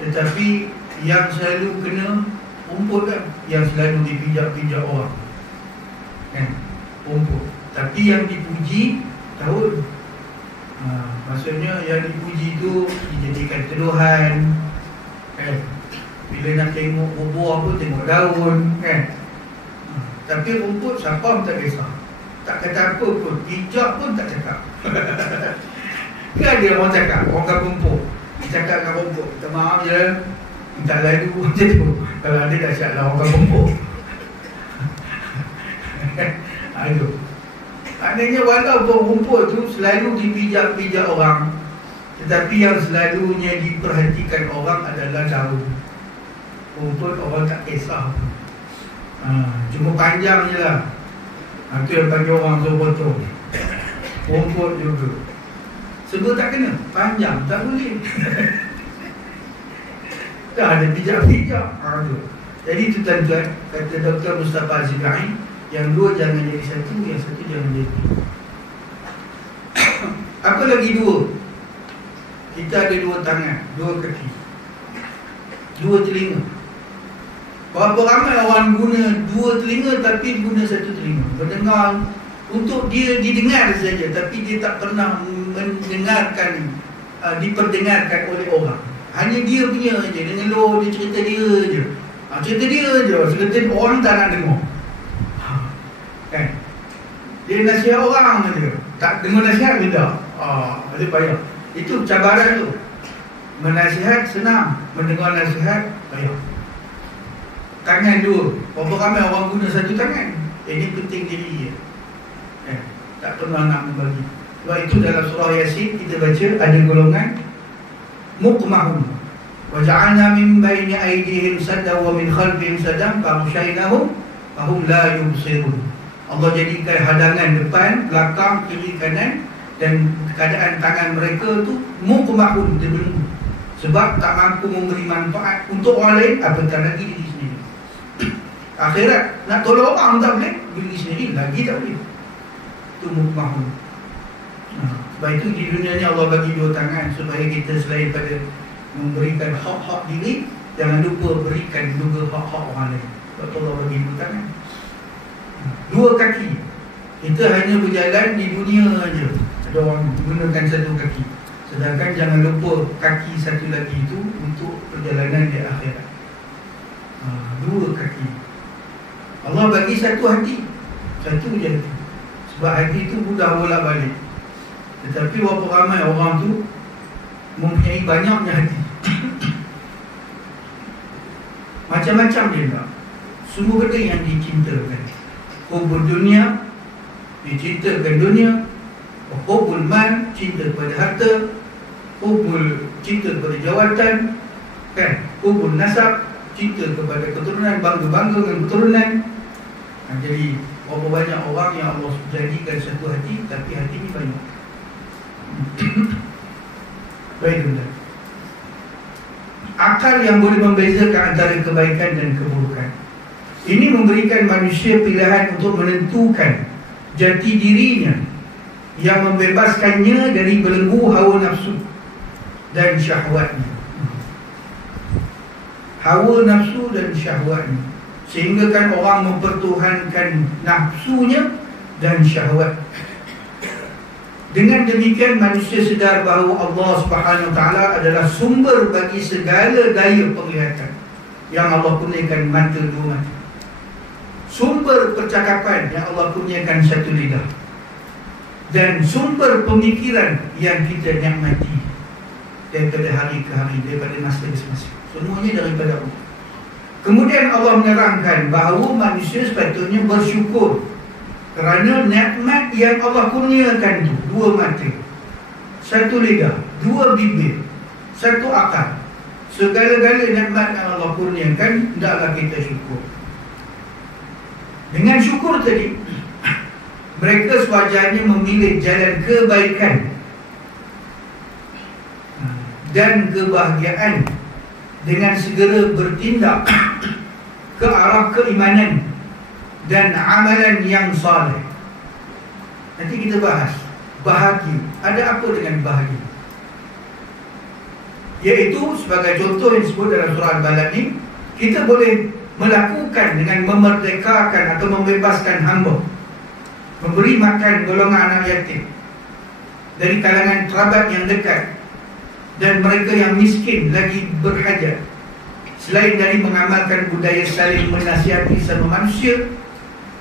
Tetapi yang selalu kena rumput kan, yang selalu dipijak-pijak orang kan, rumput. Tapi yang dipuji daun. Maksudnya yang dipuji tu dijadikan tuduhan, kan? Bila nak tengok buah pun tengok daun, kan? Tapi rumput siapa pun tak kisah, tak kata apa pun, hijab pun tak cakap. Kan ada orang cakap, orang kampung rumput, dia cakap dengan rumput, minta maaf je, minta lalu macam tu. Kalau ada dah siap lah orang kampung rumput. Aduh. Maknanya walaupun rumput tu selalu dipijak-pijak orang, tetapi yang selalunya diperhatikan orang adalah daun. Rumput orang tak kisah. Cuma panjang je lah. Itu yang bagi orang suruh potong. Rumput juga sebab tak kena, panjang tak boleh. Tak ada pijak-pijak. Jadi itu tuan-tuan, kata Dr. Mustafa Zibai, yang dua jangan jadi satu, yang satu jangan jadi. Apa lagi dua? Kita ada dua tangan, dua kaki, dua telinga. Berapa ramai orang guna dua telinga tapi guna satu telinga, mendengar untuk dia didengar saja, tapi dia tak pernah mendengarkan, diperdengarkan oleh orang. Hanya dia punya je, dia ngeluh, dia cerita dia je, cerita dia je, cerita orang tak nak dengar, kan? Dia nasihat orang je, tak dengar nasihat dia. Dia payah. Itu cabaran tu. Menasihat senang, mendengar nasihat payah. Tangan dua. Berapa ramai orang guna satu tangan? Ini penting diri dia, tak pernah nak membagi. Sebab itu dalam surah Yasin kita baca ada golongan muqmahun, wa ja'alna min baini aydihim saddan wa min khalfihim saddan faghshaynahum fahum la yubsirun. Allah jadikan hadangan depan, belakang, kiri, kanan, dan keadaan tangan mereka tu muqmahun, terbelenggu, sebab tak mampu memberi manfaat untuk orang lain, apatah lagi diri sendiri. Akhirat nak tolong orang tak boleh, diri sendiri lagi tak boleh. Itu muqmahun. Sebab itu di dunia ni Allah bagi dua tangan, supaya kita selain pada memberikan hak-hak diri, jangan lupa berikan juga hak-hak orang lain. Sebab Allah bagi dua tangan. Dua kaki, kita hanya berjalan di dunia aja, ada orang gunakan satu kaki. Sedangkan jangan lupa kaki satu lagi itu untuk perjalanan di akhirat. Dua kaki. Allah bagi satu hati, satu je hati. Sebab hati itu mudah bolak balik. Tetapi berapa ramai orang tu mempunyai banyaknya hati. Macam-macam dia tak. Semua benda yang dicintakan. Hubul dunia, dicintakan dunia. Hubul mal, cinta kepada harta. Hubul, cinta kepada jawatan, kan? Hubul nasab, cinta kepada keturunan, bangga-bangga dengan keturunan. Jadi berapa banyak orang yang Allah jadikan satu hati, tapi hati ni banyak. Baiklah. Akal yang boleh membezakan antara kebaikan dan keburukan. Ini memberikan manusia pilihan untuk menentukan jati dirinya, yang membebaskannya dari belenggu hawa nafsu dan syahwatnya. Hawa nafsu dan syahwatnya, sehingga kan orang mempertuhankan nafsunya dan syahwat. Dengan demikian manusia sedar bahawa Allah Subhanahu Wa Taala adalah sumber bagi segala daya penglihatan, yang Allah kurniakan mata dua mata. Sumber percakapan yang Allah kurniakan satu lidah. Dan sumber pemikiran yang kita nikmati daripada hari ke hari, daripada masa ke masa. Semuanya daripada Allah. Kemudian Allah menerangkan bahawa manusia sepatutnya bersyukur kerana nikmat yang Allah kurniakan itu. Dua mata, satu lidah, dua bibir, satu akal. Segala-gala nikmat yang Allah kurniakan, hendaklah kita syukur. Dengan syukur tadi, mereka sewajarnya memilih jalan kebaikan dan kebahagiaan dengan segera bertindak ke arah keimanan dan amalan yang saleh. Nanti kita bahas bahagia. Ada apa dengan bahagia? Iaitu sebagai contoh yang disebut dalam surah Al-Balad ni, kita boleh melakukan dengan memerdekakan atau membebaskan hamba, memberi makan golongan anak yatim, dari kalangan kerabat yang dekat dan mereka yang miskin lagi berhajat. Selain dari mengamalkan budaya saling menasihati sama manusia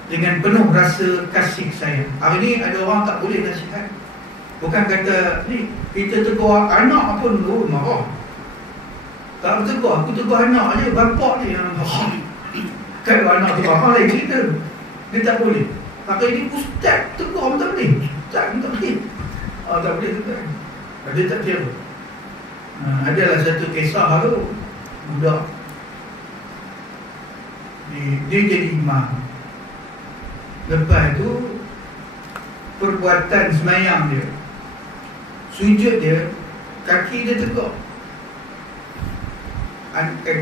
dengan penuh rasa kasih sayang. Hari ni ada orang tak boleh nasihat. Bukan kata ni kita tegur anak pun marah. Tak tegur, aku tegur anak je, bapak dia yang kalau anak tu marah lain cerita. Dia tak boleh. Maka ini ustaz tegur pun tak boleh. Ustaz pun tak boleh. Tak boleh tegur. Dia tak kira. Adalah satu kisah tu, budak dia jadi imam. Lepas tu perbuatan semayang dia, sujud dia, kaki dia tegak,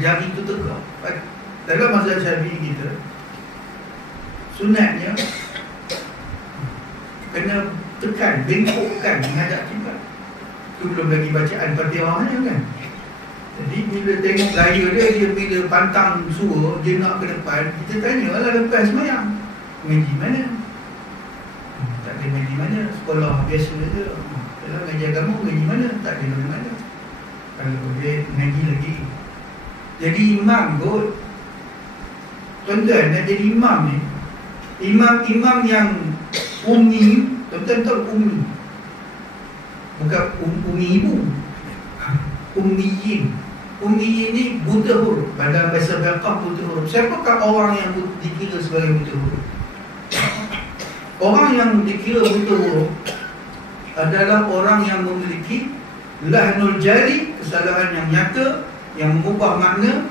jari tu tegak. Dalam mazhab Syafi'i kita, sunatnya kena tekan, bengkokkan menghadap kiblat. Tu belum lagi bacaan Fatihahnya kan. Jadi bila tengok gaya dia bila pantang suruh dia nak ke depan, kita tanya lah lepas semayang, mengaji mana? Tak ada mengaji mana, sekolah biasa je. Kalau mengaji agama, mengaji mana? Tak ada mana. Kalau dia mengaji lagi. Jadi imam kot, tuan-tuan nak jadi imam ni, imam-imam yang ummi, tuan-tuan tahu ummi, bukan ummi ibu, ummiyin. Ummiyin ni buta huruf. Dalam bahasa fiqh buta huruf. Siapakah orang yang dikira sebagai buta huruf? Orang yang dikira buta huruf adalah orang yang memiliki lahnul jari, kesalahan yang nyata yang mengubah makna,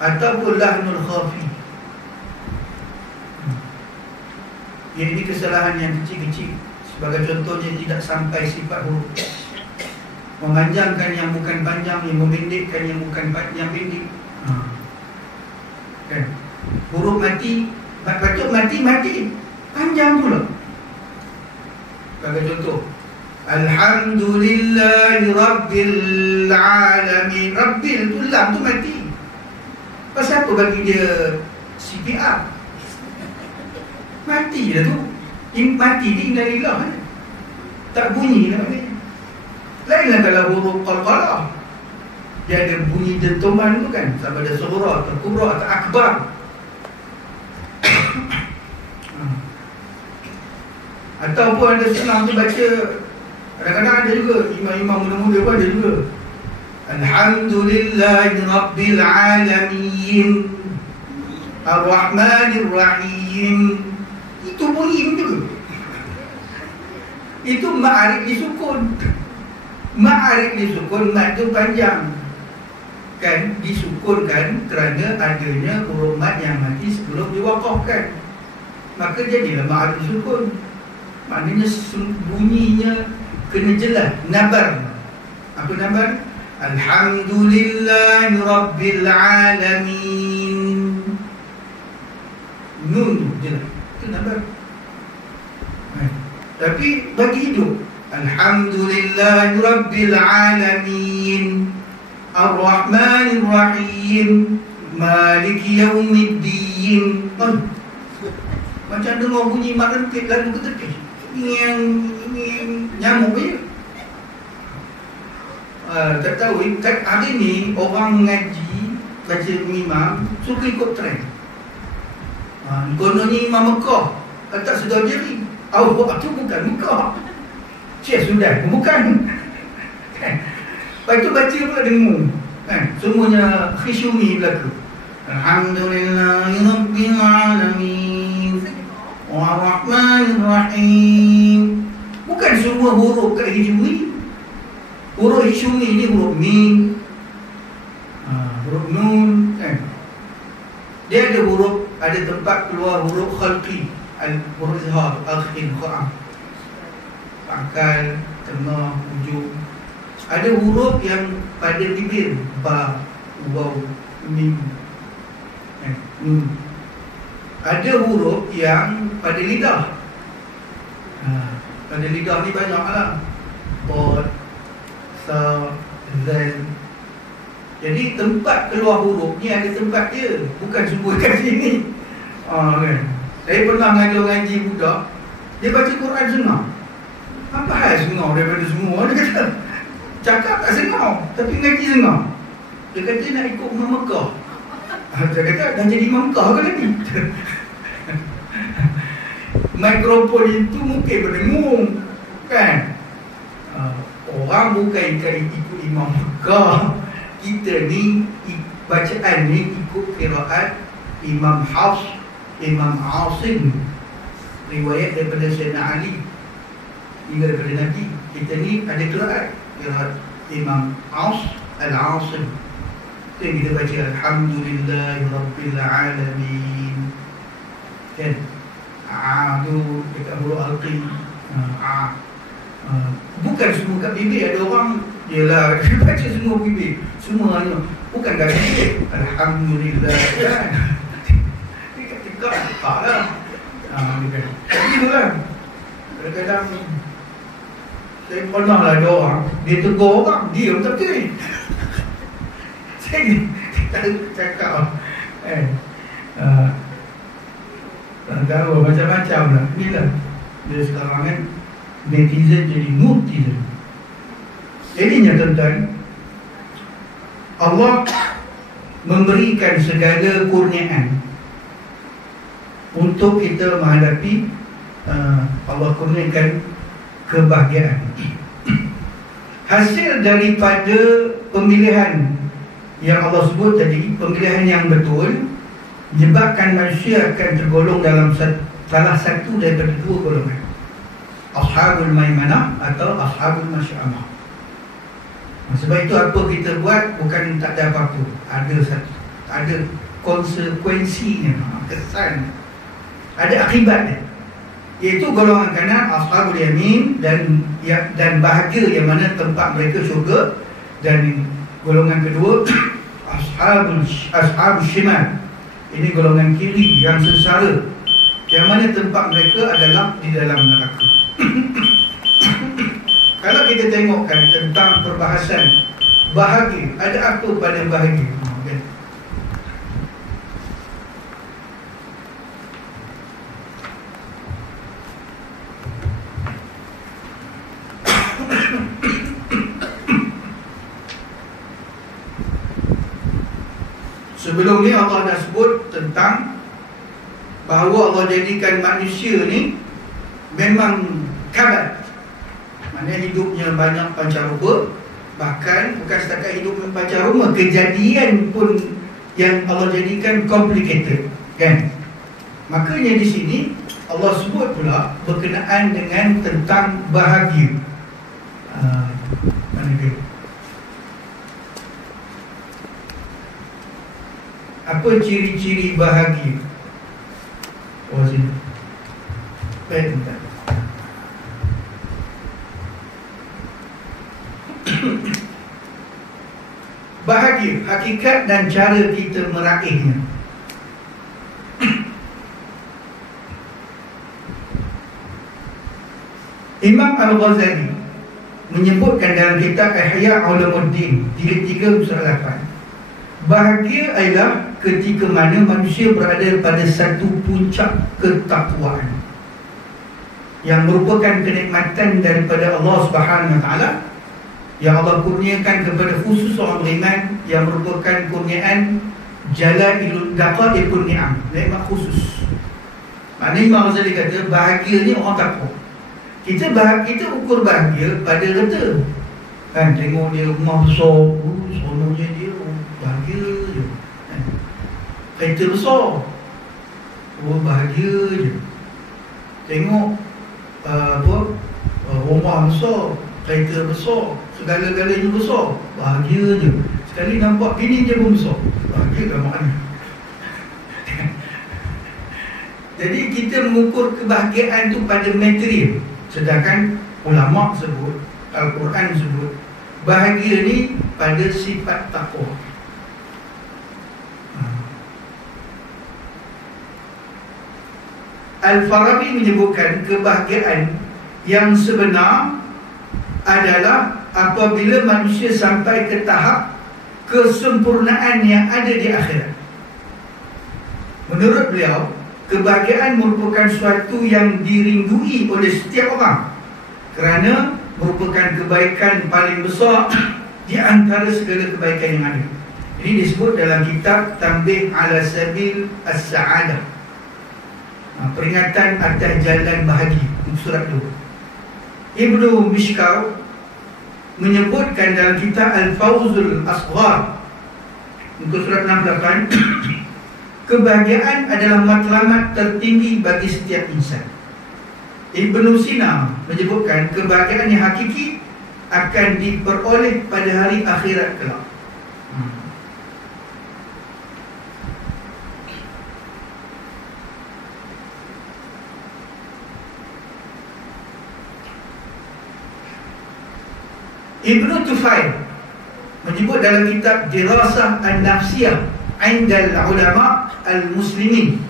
ataupun lahnul khafi. Ini kesalahan yang kecil-kecil. Sebagai contohnya, tidak sampai sifat huruf, memanjangkan yang bukan panjang, yang memendekkan yang bukan yang pendek. Kan? Huruf mati, patut mati panjang pula. Sebagai contoh, Alhamdulillahi Rabbil Alamin. Rabbil tu lam tu mati. Pasal apa bagi dia CPR? Mati dah tu. Mati ni innalillah. Tak bunyi lah maknanya. Lainlah kalau huruf qalqalah, dia ada bunyi dentuman tu kan, sama ada sughra atau kubra atau akbar. Ataupun ada senang tu baca, kadang-kadang ada juga imam-imam muda-muda pun ada juga, Alhamdulillahi Rabbil Alamin Ar-Rahmanir Rahim. Itu bunyi juga. Itu ma'arif disukun. Ma'arif disukun, mat tu panjang kan, disukunkan kerana adanya huruf mat yang mati sebelum diwakafkan. Maka jadilah ma'arif disukun. Maknanya bunyinya kena jelas. Nabar. Apa nabar? Alhamdulillahi Rabbil Alamin. Nun jelas. Itu nabar. Tapi bagi hidup, Alhamdulillahi Rabbil Alamin Ar-Rahmanir Rahim Maliki Yawmiddin. Macam dengar bunyi mak rentip lalu ke tepi, yang nyamuk je. Tak tahu, hari ni orang mengaji, baca imam, suka ikut trend. Kononnya imam Mekah tak sedar diri. Awak tu bukan Mekah. Cik sudah, bukan. Lepas tu baca pula dengung kan? Semuanya khisyumi berlaku. Alhamdulillahi Rabbil Alamin Ar-Rahmanir Rahim. Bukan semua huruf kat hijumi. Huruf hijumi ni huruf mim, huruf nun kan? Dia ada huruf, ada tempat keluar huruf khalqi, huruf izhar, akhir, kha'am, pangkal, tengah, ujung. Ada huruf yang pada bibir, ba, waw, mim, nun. Ada huruf yang pada lidah. Pada lidah ni banyak lah, bod, sa, zal. Jadi tempat keluar huruf ni ada tempat dia, bukan semua kat sini. Kan? Saya pernah ngaji budak, dia baca Quran senang. Apa hal sengau daripada semua? Dia kata, cakap tak sengau, tapi ngaji sengau. Dia kata nak ikut Imam Mekah. Dia kata, dah jadi Imam Mekah ke lagi? Mikrofon itu mungkin berdengung, kan? Orang bukan ikut Imam Mekah. Kita ni, bacaan ni ikut qiraat Imam Hafs, Imam Asim, riwayat daripada Sayyidina Ali hingga daripada Nabi. Kita ni ada qiraat Imam Hafs Al-Asim. Itu yang kita baca, Alhamdulillahi Rabbil Alamin, kan? Tu dekat huruf Al-Qim. Bukan semua kat bibir. Ada orang yelah baca semua bibir, semua ni bukan kat bibir. Alhamdulillah, kan? Dia kat tegak, tak lah. Tapi tu kan, kadang-kadang saya pernah lah ada orang, dia tegur orang, diam tapi saya tak cakap tak tahu macam-macam lah. Inilah dia sekarang kan, netizen jadi netizen. Jadinya tuan-tuan, Allah memberikan segala kurniaan untuk kita menghadapi. Allah kurniakan kebahagiaan hasil daripada pemilihan yang Allah sebut tadi, pemilihan yang betul, menyebabkan manusia akan tergolong dalam salah satu daripada dua golongan, Ashabul Maimanah atau Ashabul Masy'amah. Sebab itu apa kita buat bukan tak ada apa-apa, ada konsekuensinya, kesan, ada akibatnya, iaitu golongan kanan Ashabul Yamin dan bahagia yang mana tempat mereka syurga, dan golongan kedua Ashabul Shimal, ini golongan kiri yang sengsara, yang mana tempat mereka adalah di dalam neraka. Kalau kita tengokkan tentang perbahasan bahagia, ada apa pada bahagia? Okay. Sebelum ni Allah dah sebut tentang bahawa Allah jadikan manusia ni memang kabar, maknanya hidupnya banyak pancaroba. Bahkan bukan setakat hidupnya pancaroba, kejadian pun yang Allah jadikan complicated, kan? Makanya di sini Allah sebut pula berkenaan dengan tentang bahagia. Mana dia? Apa ciri-ciri bahagia? Oh sini. Bentar. Bahagia, hakikat dan cara kita meraihnya. Imam Al-Ghazali menyebutkan dalam kitab Ihya Ulumuddin jilid 3 surah 8, bahagia adalah ketika mana manusia berada pada satu puncak ketakwaan yang merupakan kenikmatan daripada Allah Subhanahu Wa Taala, yang Allah kurniakan kepada khusus orang beriman, yang merupakan kurniaan Jalailul Daqaiqun Ni'am, nikmat khusus. Maknanya Imam Ghazali kata bahagia ni orang takwa. Kita ukur bahagia pada reta, kan? Tengok dia rumah besar, sononya dia bahagia je, kan? Kereta besar, bahagia je. Tengok rumah besar, kereta besar, segala-galanya besar, bahagia je. Sekali nampak bini dia pun besar, bahagia kan makna. Jadi kita mengukur kebahagiaan tu pada material. Sedangkan ulama sebut, Al-Quran sebut bahagia ni pada sifat takwa. Al-Farabi menyebutkan kebahagiaan yang sebenar adalah apabila manusia sampai ke tahap kesempurnaan yang ada di akhirat. Menurut beliau, kebahagiaan merupakan suatu yang dirindui oleh setiap orang, kerana merupakan kebaikan paling besar di antara segala kebaikan yang ada. Ini disebut dalam kitab Tanbih ala Sabil As-Sa'adah, peringatan atas jalan bahagia, surat 2. Ibnu Mishkaw menyebutkan dalam kitab Al-Fawzul Asghar, muka surat 68, kebahagiaan adalah matlamat tertinggi bagi setiap insan. Ibnu Sina menyebutkan kebahagiaan yang hakiki akan diperoleh pada hari akhirat kelak. Ibnu Tufail menyebut dalam kitab Dirasah An-Nafsiyah 'inda al-ulama al-muslimin,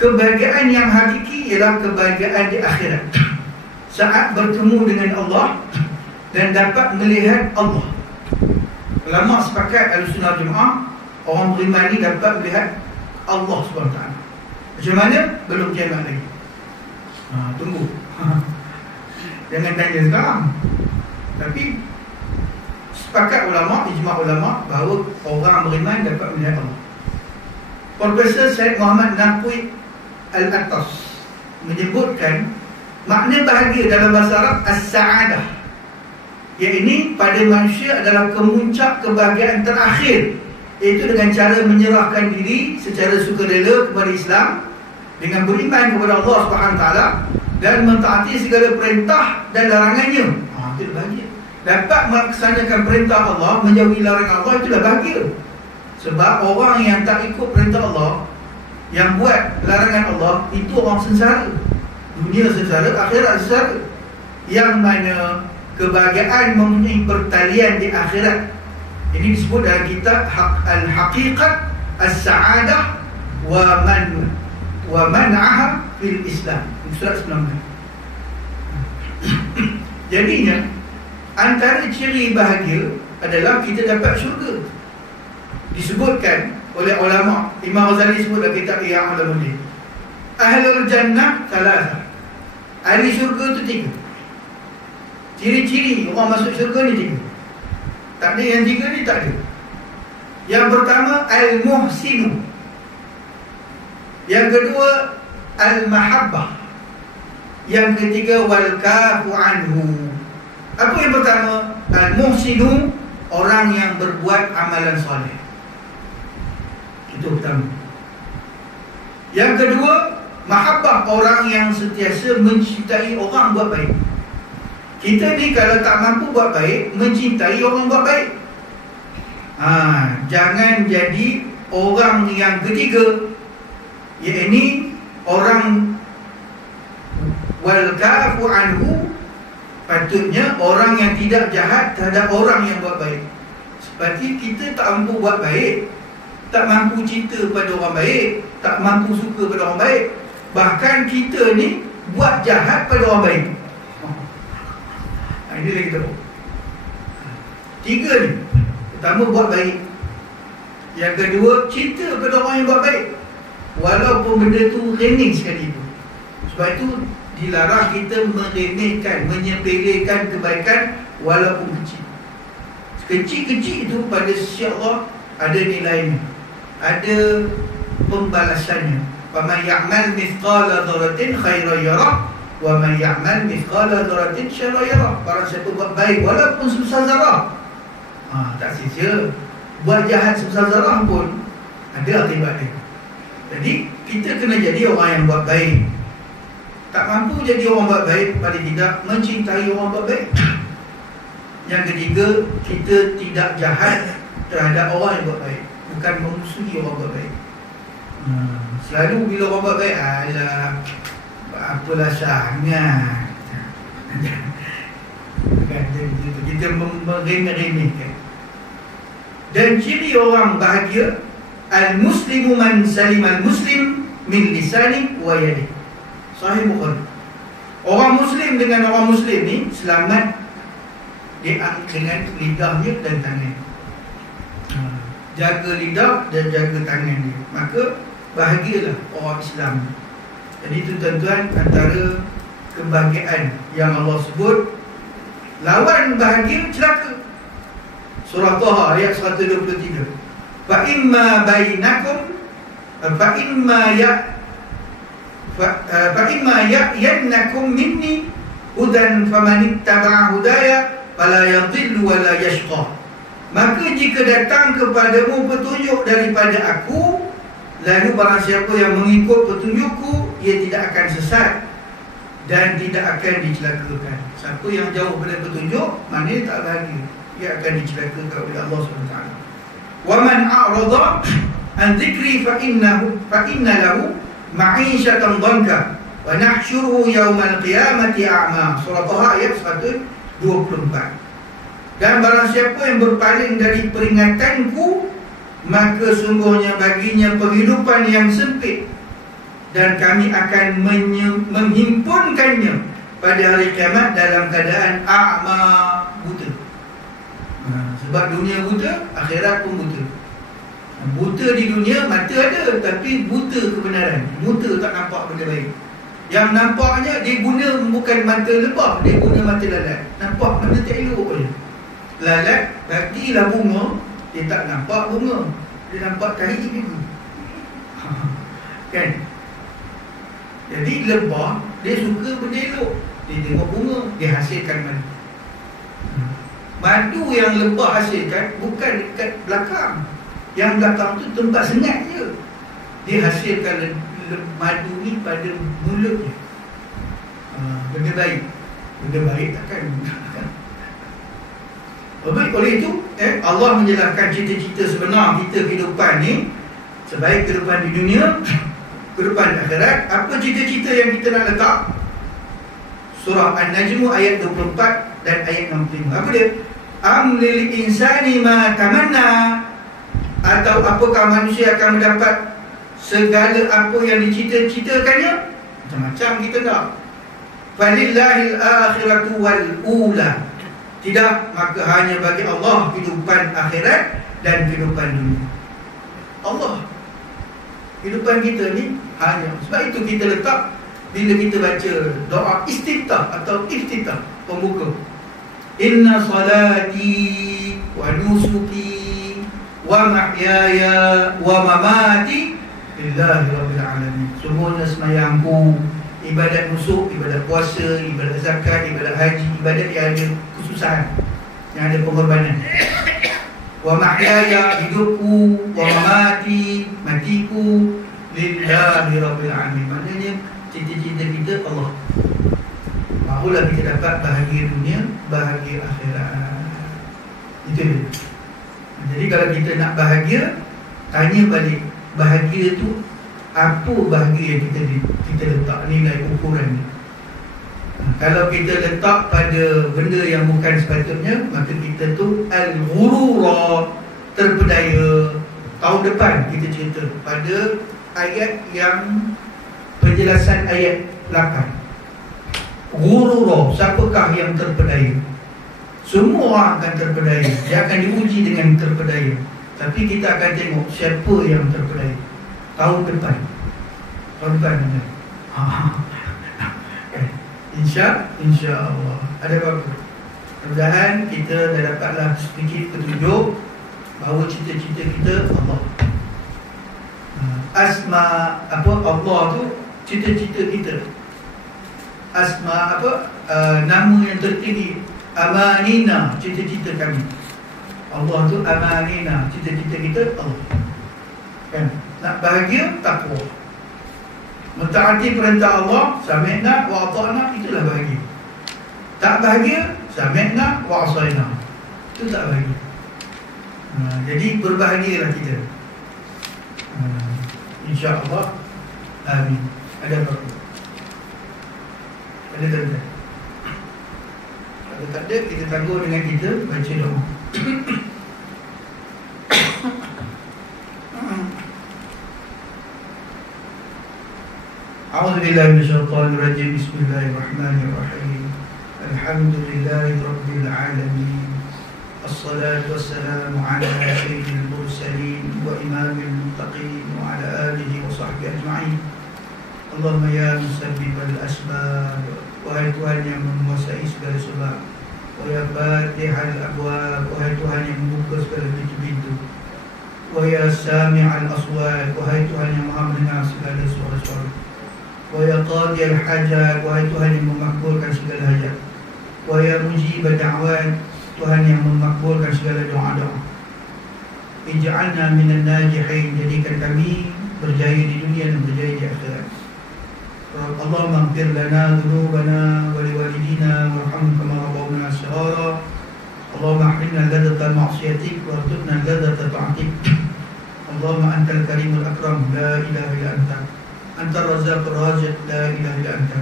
kebahagiaan yang hakiki ialah kebahagiaan di akhirat, saat bertemu dengan Allah dan dapat melihat Allah. Ulama sepakat Ahlussunnah Jemaah, orang beriman ni dapat melihat Allah SWT. Macam mana? Belum kiamat lagi. Tunggu. Jangan tanya sekarang. Tapi sepakat ulama, ijma' ulama, bahawa orang beriman dapat melihat Allah. Profesor Syed Muhammad Naqwi Al-Attas menyebutkan makna bahagia dalam bahasa Arab as-sa'adah, iaitu pada manusia adalah kemuncak kebahagiaan terakhir, iaitu dengan cara menyerahkan diri secara sukarela kepada Islam dengan beriman kepada Allah SWT dan mentaati segala perintah dan larangannya. Itu bahagia. Dapat melaksanakan perintah Allah, menjauhi larangan Allah, itulah bahagia. Sebab orang yang tak ikut perintah Allah, yang buat larangan Allah, itu orang sengsara. Dunia sengsara, akhirat sengsara. Yang mana kebahagiaan mempunyai pertalian di akhirat. Ini disebut dalam kitab Al-Haqiqat As-Sa'adah wa man'aha fil Islam, surat 19. Jadinya antara ciri bahagia adalah kita dapat syurga. Disebutkan oleh ulama, Imam Ghazali sebut dalam kitab Ihya Ulumuddin, Ahlul Jannah Thalatha, ahli syurga itu 3. Ciri-ciri orang masuk syurga ni 3. Tak ada yang 3 ni, tak ada. Yang pertama Al-Muhsinu, yang kedua Al-Mahabbah, yang ketiga Wal-Kafu Anhu. Apa yang pertama? Al-Muhsinu, orang yang berbuat amalan soleh. Itu pertama. Yang kedua, Mahabbah, orang yang sentiasa mencintai orang buat baik. Kita ni kalau tak mampu buat baik, mencintai orang buat baik. Jangan jadi orang yang ketiga, iaitu orang Wal-Kafu Anhu, patutnya orang yang tidak jahat terhadap orang yang buat baik. Seperti kita tak mampu buat baik, tak mampu cinta pada orang baik, tak mampu suka pada orang baik, bahkan kita ni buat jahat pada orang baik. Ini lagi teruk. 3 ni. Pertama, buat baik. Yang kedua, cinta pada orang yang buat baik, walaupun benda tu remeh sekalipun. Sebab itu dilarang kita meremehkan, menyepelekan kebaikan walaupun kecil. Kecil-kecil itu pada sisi Allah ada nilainya, ada pembalasannya. Faman ya'mal mithqala dzarratin khairan yarah wa man ya'mal mithqala dzarratin syarran yarah. Barang siapa buat baik walaupun sebesar zarah, tak sia-sia. Buat jahat sebesar zarah pun ada akibat dia. Jadi kita kena jadi orang yang buat baik. Tak mampu jadi orang buat baik, paling tidak mencintai orang buat baik. Yang ketiga, kita tidak jahat terhadap orang yang buat baik, bukan memusuhi orang buat baik. Selalu bila orang buat baik, alah, apalah sangat, kita meremeh-remehkan. Dan ciri orang bahagia, al-muslimu man salim al-muslim min lisani wa yadi. Sahih Bukhari. Orang Muslim dengan orang Muslim ni selamat dengan lidahnya dan tangan. Jaga lidah dan jaga tangan dia, maka bahagialah orang Islam. Jadi itu tuan-tuan, antara kebahagiaan yang Allah sebut. Lawan bahagia celaka. Surah Taha ayat 123. Fa imma bainakum fa imma ya'yannakum minni hudan famanittaba'a hudaya fala yadhillu wa la yashqa. Maka jika datang kepadamu petunjuk daripada aku, lalu barang siapa yang mengikut petunjukku, ia tidak akan sesat dan tidak akan dicelakakan. Siapa yang jauh pada petunjuk, maknanya tak bahagia, ia akan dicelakakan oleh Allah SWT. Wa man a'rada an dzikri fa inna lahu ma'isyatan dhanka wa nahsyuruhu yaumal qiyamati a'ma. Surah Taha ayat 124. Dan barang siapa yang berpaling dari peringatanku, maka sungguhnya baginya penghidupan yang sempit, dan kami akan menghimpunkannya pada hari kiamat dalam keadaan a'ma, buta. Sebab dunia buta, akhirat pun buta. Buta di dunia, mata ada, tapi buta kebenaran, buta tak nampak benda baik. Yang nampaknya dia guna bukan mata lebah, dia guna mata lalat. Nampak benda tak elok je. Lalat bagilah bunga, dia tak nampak bunga, dia nampak tahi juga. Kan? Jadi lebah dia suka benda elok, dia tengok bunga, dia hasilkan madu. Madu yang lebah hasilkan bukan dekat belakang. Yang belakang tu tempat sengat je. Dia hasilkan madu ni pada mulutnya. Benda baik. Benda baik takkan. Oleh itu Allah menjelaskan cita-cita sebenar kita kehidupan ni, sebaik kehidupan di dunia, kehidupan akhirat. Apa cita-cita yang kita nak letak? Surah An-Najm ayat 24 dan ayat 65. Apa dia? Am lil insani ma tamanna. Atau apakah manusia akan mendapat segala apa yang dicita-citakannya? Macam-macam kita tak. Falillahil akhiratu wal ula. Tidak, maka hanya bagi Allah kehidupan akhirat dan kehidupan dunia. Allah. Kehidupan kita ni hanya. Sebab itu kita letak, bila kita baca doa istiftah atau iftitah, pembuka, inna salati wa nusuki wa mahyaya wa mamati lillahi rabbil alamin. Semuanya semayangku, ibadat nusuk, ibadat puasa, ibadat zakat, ibadat haji, ibadat yang ada kesusahan, yang ada pengorbanan. Wa mahyaya, hidupku, wa mamati, matiku, lillahi rabbil alamin. Maknanya cita-cita kita Allah. Barulah kita dapat bahagia dunia, bahagia akhirat. Itu dia. Jadi kalau kita nak bahagia, tanya balik, bahagia tu apa bahagia yang kita letak nilai ukuran ni. Kalau kita letak pada benda yang bukan sepatutnya, maka kita tu al-ghurura, terpedaya. Tahun depan kita cerita pada ayat yang penjelasan ayat 8. Ghurura, siapakah yang terpedaya? Semua orang akan terpedaya. Dia akan diuji dengan terpedaya. Tapi kita akan tengok siapa yang terpedaya tahun depan. Tahun depan insya-Allah. Ada apa-apa? Mudah-mudahan kita dah dapatlah sedikit petunjuk bahawa cita-cita kita Allah. Asma apa? Allah tu cita-cita kita. Asma apa? Nama yang tertinggi. Amanina, cita-cita kami. Allah tu amanina, cita-cita kita Allah. Kan? Nak bahagia, takwa. Mentaati perintah Allah, sami'na wa ata'na, itulah bahagia. Tak bahagia, sami'na wa asayna, itu tak bahagia. Jadi berbahagialah kita. InsyaAllah. Amin. Ada apa? Ada tak? Kalau tak ada, kita tangguh dengan kita baca doa. A'udzubillahi minasyaitonirrajim. Bismillahirrahmanirrahim. Alhamdulillahi rabbil alamin. Assalatu wassalamu ala sayyidil mursalin wa imamil muttaqin wa ala alihi wa sahbihi ajma'in. Allahumma ya musabbibal asbab wahai Tuhan yang menguasai segala sebab. Wa ya fatihal abwab, wahai Tuhan yang membuka segala pintu-pintu. Wa ya sami'al aswat, wahai Tuhan yang maha mendengar segala suara-suara. Wa ya qadiyal hajat, wahai Tuhan yang memakbulkan segala hajat. Wa ya mujibad da'wat, Tuhan yang memakbulkan segala doa-doa. Ij'alna minan najihin, jadikan kami berjaya di dunia dan berjaya di akhirat. Allahumma ighfir lana dhunubana wa liwalidina warhamhum kama rabbawna shighara. Allahumma ahrimna ladzata ma'siyatik warzuqna ladzata ta'atik. Allahumma antal karimul akram, la ilaha illa anta. Antar razzaqur raziq, la ilaha illa anta.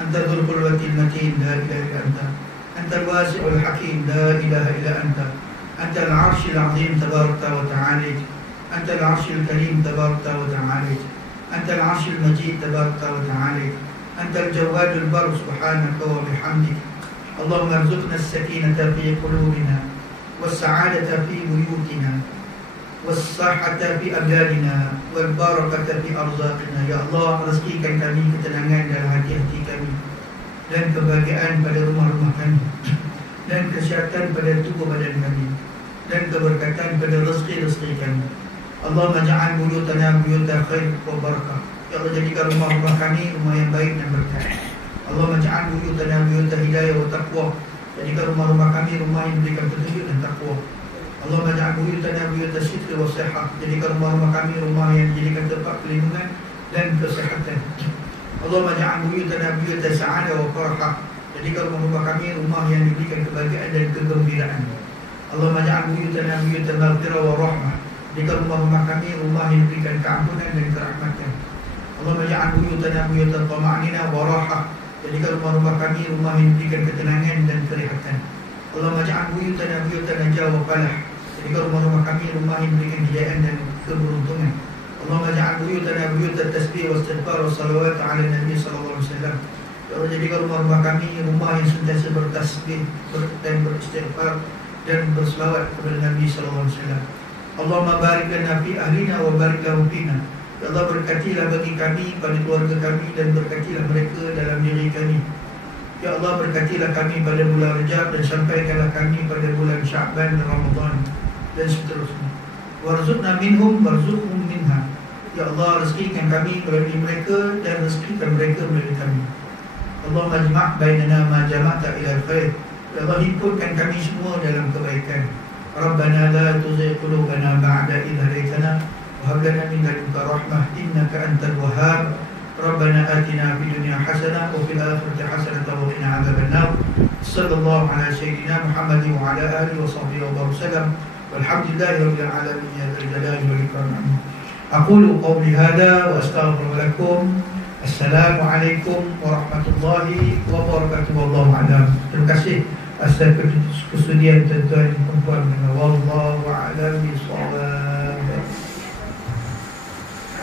Antal dzul quwwatil matin, la ilaha illa anta. Antal wasi'ul hakim, la ilaha illa anta. Antal arshil azim, tabarakta wa ta'ala. Antal arshil karim, tabarakta wa ta'ala. أنت العرش المجيد تبارك وتعالى. أنت الجواد البر سبحانك وبحمدك. اللهم ارزقنا السكينة في قلوبنا والسعادة في بيوتنا والصحة في أبداننا والبركة في أرزاقنا. Ya Allah, rezekikan kami ketenangan dalam hati-hati kami dan kebahagiaan pada rumah-rumah kami dan kesihatan pada tubuh badan kami dan keberkatan pada rezeki-rezeki kami. Allahumma ja'al buyutana buyuta khair wa barakah. Ya Allah, jadikan rumah-rumah kami rumah yang baik dan berkah. Allahumma ja'al buyutana buyuta hidayah wa taqwa. Jadikan rumah-rumah kami rumah yang memberikan petunjuk dan takwa. Allahumma ja'al buyutana buyuta sitri wa sihah. Jadikan rumah-rumah kami rumah yang dijadikan tempat perlindungan dan kesihatan. Allahumma ja'al buyutana buyuta sa'adah wa farahah. Jadikan rumah-rumah kami rumah yang diberikan kebahagiaan dan kegembiraan. Allahumma ja'al buyutana buyuta maghfirah wa rahmah. Jadikan rumah-rumah kami rumah yang diberikan keampunan dan kerahmatan. Allahumma ja'al buyutana buyuta tama'nina wa rahah. Jadikan rumah-rumah kami rumah yang diberikan ketenangan dan kerehatan. Allahumma ja'al buyutana buyuta najah wa falah. Jadikan rumah-rumah kami rumah yang diberikan kejayaan dan keberuntungan. Allahumma ja'al buyutana buyuta tasbih wa istighfar wa salawat ala Nabi sallallahu alaihi wasallam. Ya Allah, jadikan rumah-rumah kami rumah yang sentiasa bertasbih dan beristighfar dan berselawat kepada Nabi sallallahu alaihi wasallam. Allahumma barik lana fi ahlina wa barik lahum fina. Ya Allah, berkatilah bagi kami pada keluarga kami dan berkatilah mereka dalam diri kami. Ya Allah, berkatilah kami pada bulan Rajab dan sampaikanlah kami pada bulan Sya'ban dan Ramadan dan seterusnya. Warzuqna minhum warzuqhum minha. Ya Allah, rezekikan kami melalui mereka dan rezekikan mereka melalui kami. Allahumma jma' bainana ma jama'ta ila khair. Ya Allah, himpunkan kami semua dalam kebaikan. Rabbana la tuzigh qulubana ba'da idh hadaytana wa hab lana min ladunka rahmah innaka antal wahhab. Rabbana atina fid dunya hasanah wa fil akhirati hasanah wa qina adzabannar. Sallallahu ala sayyidina Muhammadin wa ala alihi wa sahbihi wa sallam. Walhamdulillahi rabbil alamin ya dzal jalali wal ikram. Aqulu qawli hadha wa astaghfiru lakum. Assalamualaikum warahmatullahi wabarakatuh. Wallahu a'lam. Terima kasih atas kesudian tuan-tuan dan puan-puan. Wallahu a'lam bishawab.